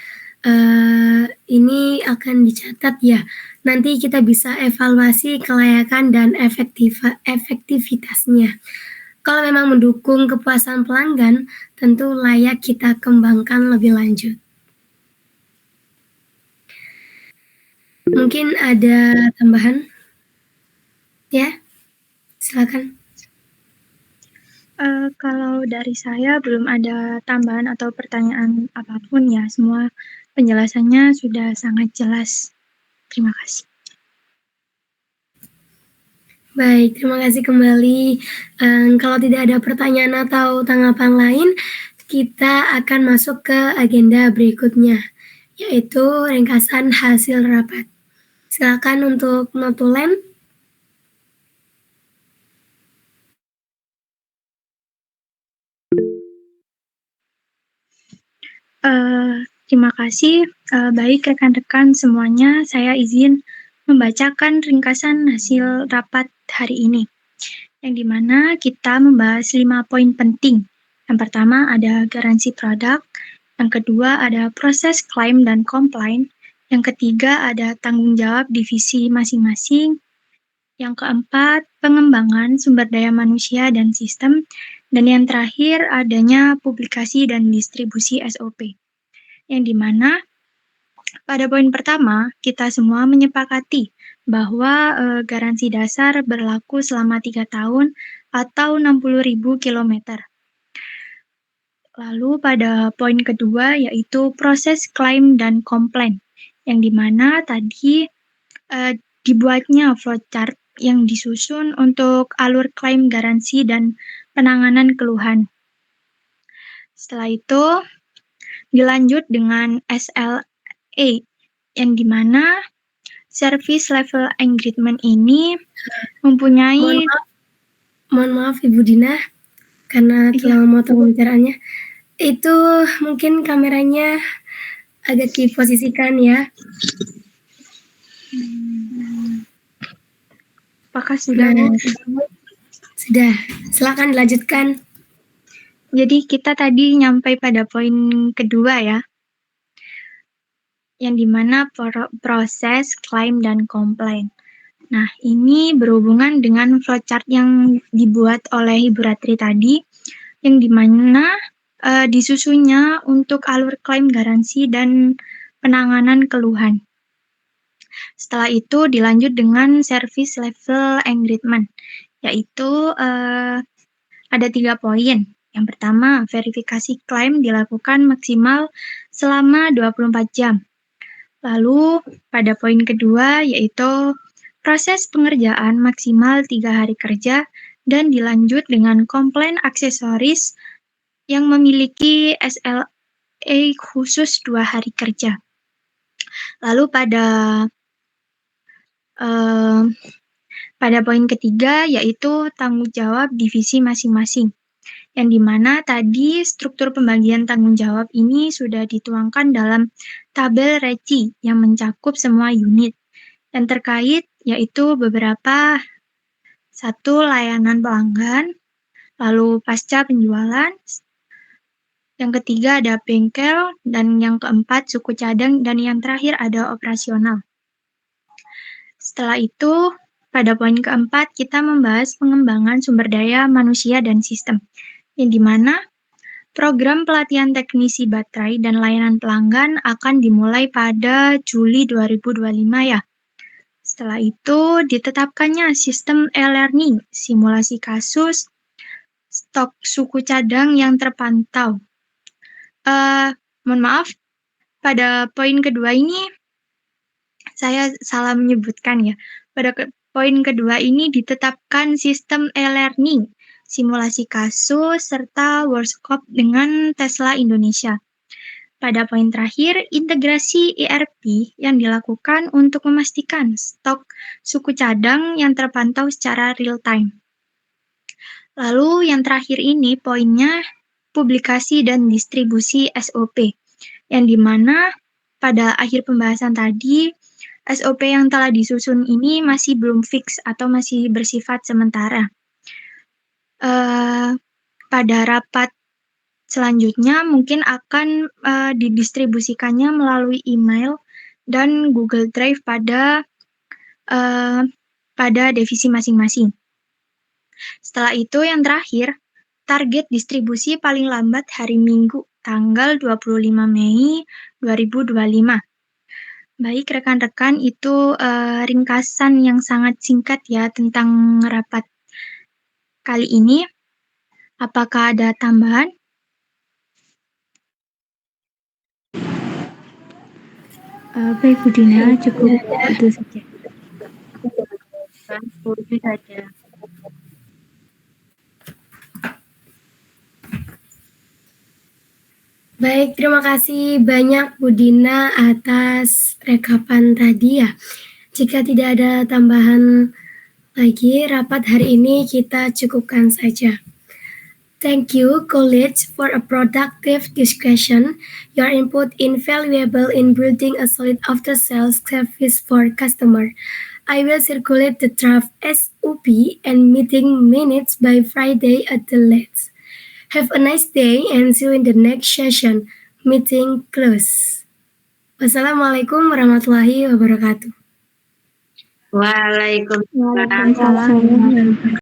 Ini akan dicatat ya. Nanti kita bisa evaluasi kelayakan dan efektivitasnya. Kalau memang mendukung kepuasan pelanggan, tentu layak kita kembangkan lebih lanjut. Mungkin ada tambahan? Ya, silakan. Kalau dari saya belum ada tambahan atau pertanyaan apapun ya, semua penjelasannya sudah sangat jelas. Terima kasih. Baik, terima kasih kembali. Kalau tidak ada pertanyaan atau tanggapan lain, kita akan masuk ke agenda berikutnya, yaitu ringkasan hasil rapat. Silakan untuk notulen. Terima kasih. Baik rekan-rekan semuanya, saya izin membacakan ringkasan hasil rapat hari ini, yang dimana kita membahas 5 poin penting. Yang pertama ada garansi produk, yang kedua ada proses klaim dan komplain, yang ketiga ada tanggung jawab divisi masing-masing, yang keempat pengembangan sumber daya manusia dan sistem, dan yang terakhir adanya publikasi dan distribusi SOP. Yang dimana pada poin pertama kita semua menyepakati bahwa garansi dasar berlaku selama 3 tahun atau 60.000 kilometer. Lalu pada poin kedua yaitu proses klaim dan komplain, yang dimana tadi dibuatnya flowchart yang disusun untuk alur klaim garansi dan penanganan keluhan. Setelah itu dilanjut dengan SLA, yang dimana service level agreement ini mempunyai... Mohon maaf Ibu Dina, karena telah memotong pembicaraannya. Itu mungkin kameranya agak diposisikan ya. Apakah sudah? Sudah, silakan dilanjutkan. Jadi kita tadi nyampai pada poin kedua ya, yang dimana proses klaim dan komplain. Nah, ini berhubungan dengan flowchart yang dibuat oleh Ibu Ratri tadi, yang dimana disusunnya untuk alur klaim garansi dan penanganan keluhan. Setelah itu dilanjut dengan service level agreement, yaitu ada 3 poin. Yang pertama, verifikasi klaim dilakukan maksimal selama 24 jam. Lalu pada poin kedua yaitu proses pengerjaan maksimal 3 hari kerja dan dilanjut dengan komplain aksesoris yang memiliki SLA khusus 2 hari kerja. Lalu pada poin ketiga yaitu tanggung jawab divisi masing-masing, yang dimana tadi struktur pembagian tanggung jawab ini sudah dituangkan dalam tabel reci yang mencakup semua unit. Dan terkait yaitu beberapa, 1. Layanan pelanggan, lalu pasca penjualan, yang ketiga ada bengkel, dan yang keempat suku cadang, dan yang terakhir ada operasional. Setelah itu, pada poin keempat kita membahas pengembangan sumber daya manusia dan sistem, yang dimana program pelatihan teknisi baterai dan layanan pelanggan akan dimulai pada Juli 2025 ya. Setelah itu ditetapkannya sistem e-learning, simulasi kasus, stok suku cadang yang terpantau. Mohon maaf, pada poin kedua ini saya salah menyebutkan ya. Pada poin kedua ini ditetapkan sistem e-learning, simulasi kasus, serta workshop dengan Tesla Indonesia. Pada poin terakhir, integrasi ERP yang dilakukan untuk memastikan stok suku cadang yang terpantau secara real-time. Lalu yang terakhir ini poinnya publikasi dan distribusi SOP, yang dimana pada akhir pembahasan tadi, SOP yang telah disusun ini masih belum fix atau masih bersifat sementara. Pada rapat selanjutnya mungkin akan didistribusikannya melalui email dan Google Drive pada divisi masing-masing. Setelah itu yang terakhir, target distribusi paling lambat hari Minggu tanggal 25 Mei 2025. Baik rekan-rekan, itu ringkasan yang sangat singkat ya tentang rapat kali ini. Apakah ada tambahan? Baik Bu Dina, cukup itu saja. Itu saja. Baik, terima kasih banyak Bu Dina atas rekapan tadi ya. Jika tidak ada tambahan lagi, rapat hari ini kita cukupkan saja. Thank you, colleagues, for a productive discussion. Your input invaluable in building a solid after-sales service for customer. I will circulate the draft SOP and meeting minutes by Friday at the latest. Have a nice day and see you in the next session. Meeting close. Wassalamualaikum warahmatullahi wabarakatuh. Waalaikumsalam. Waalaikumsalam.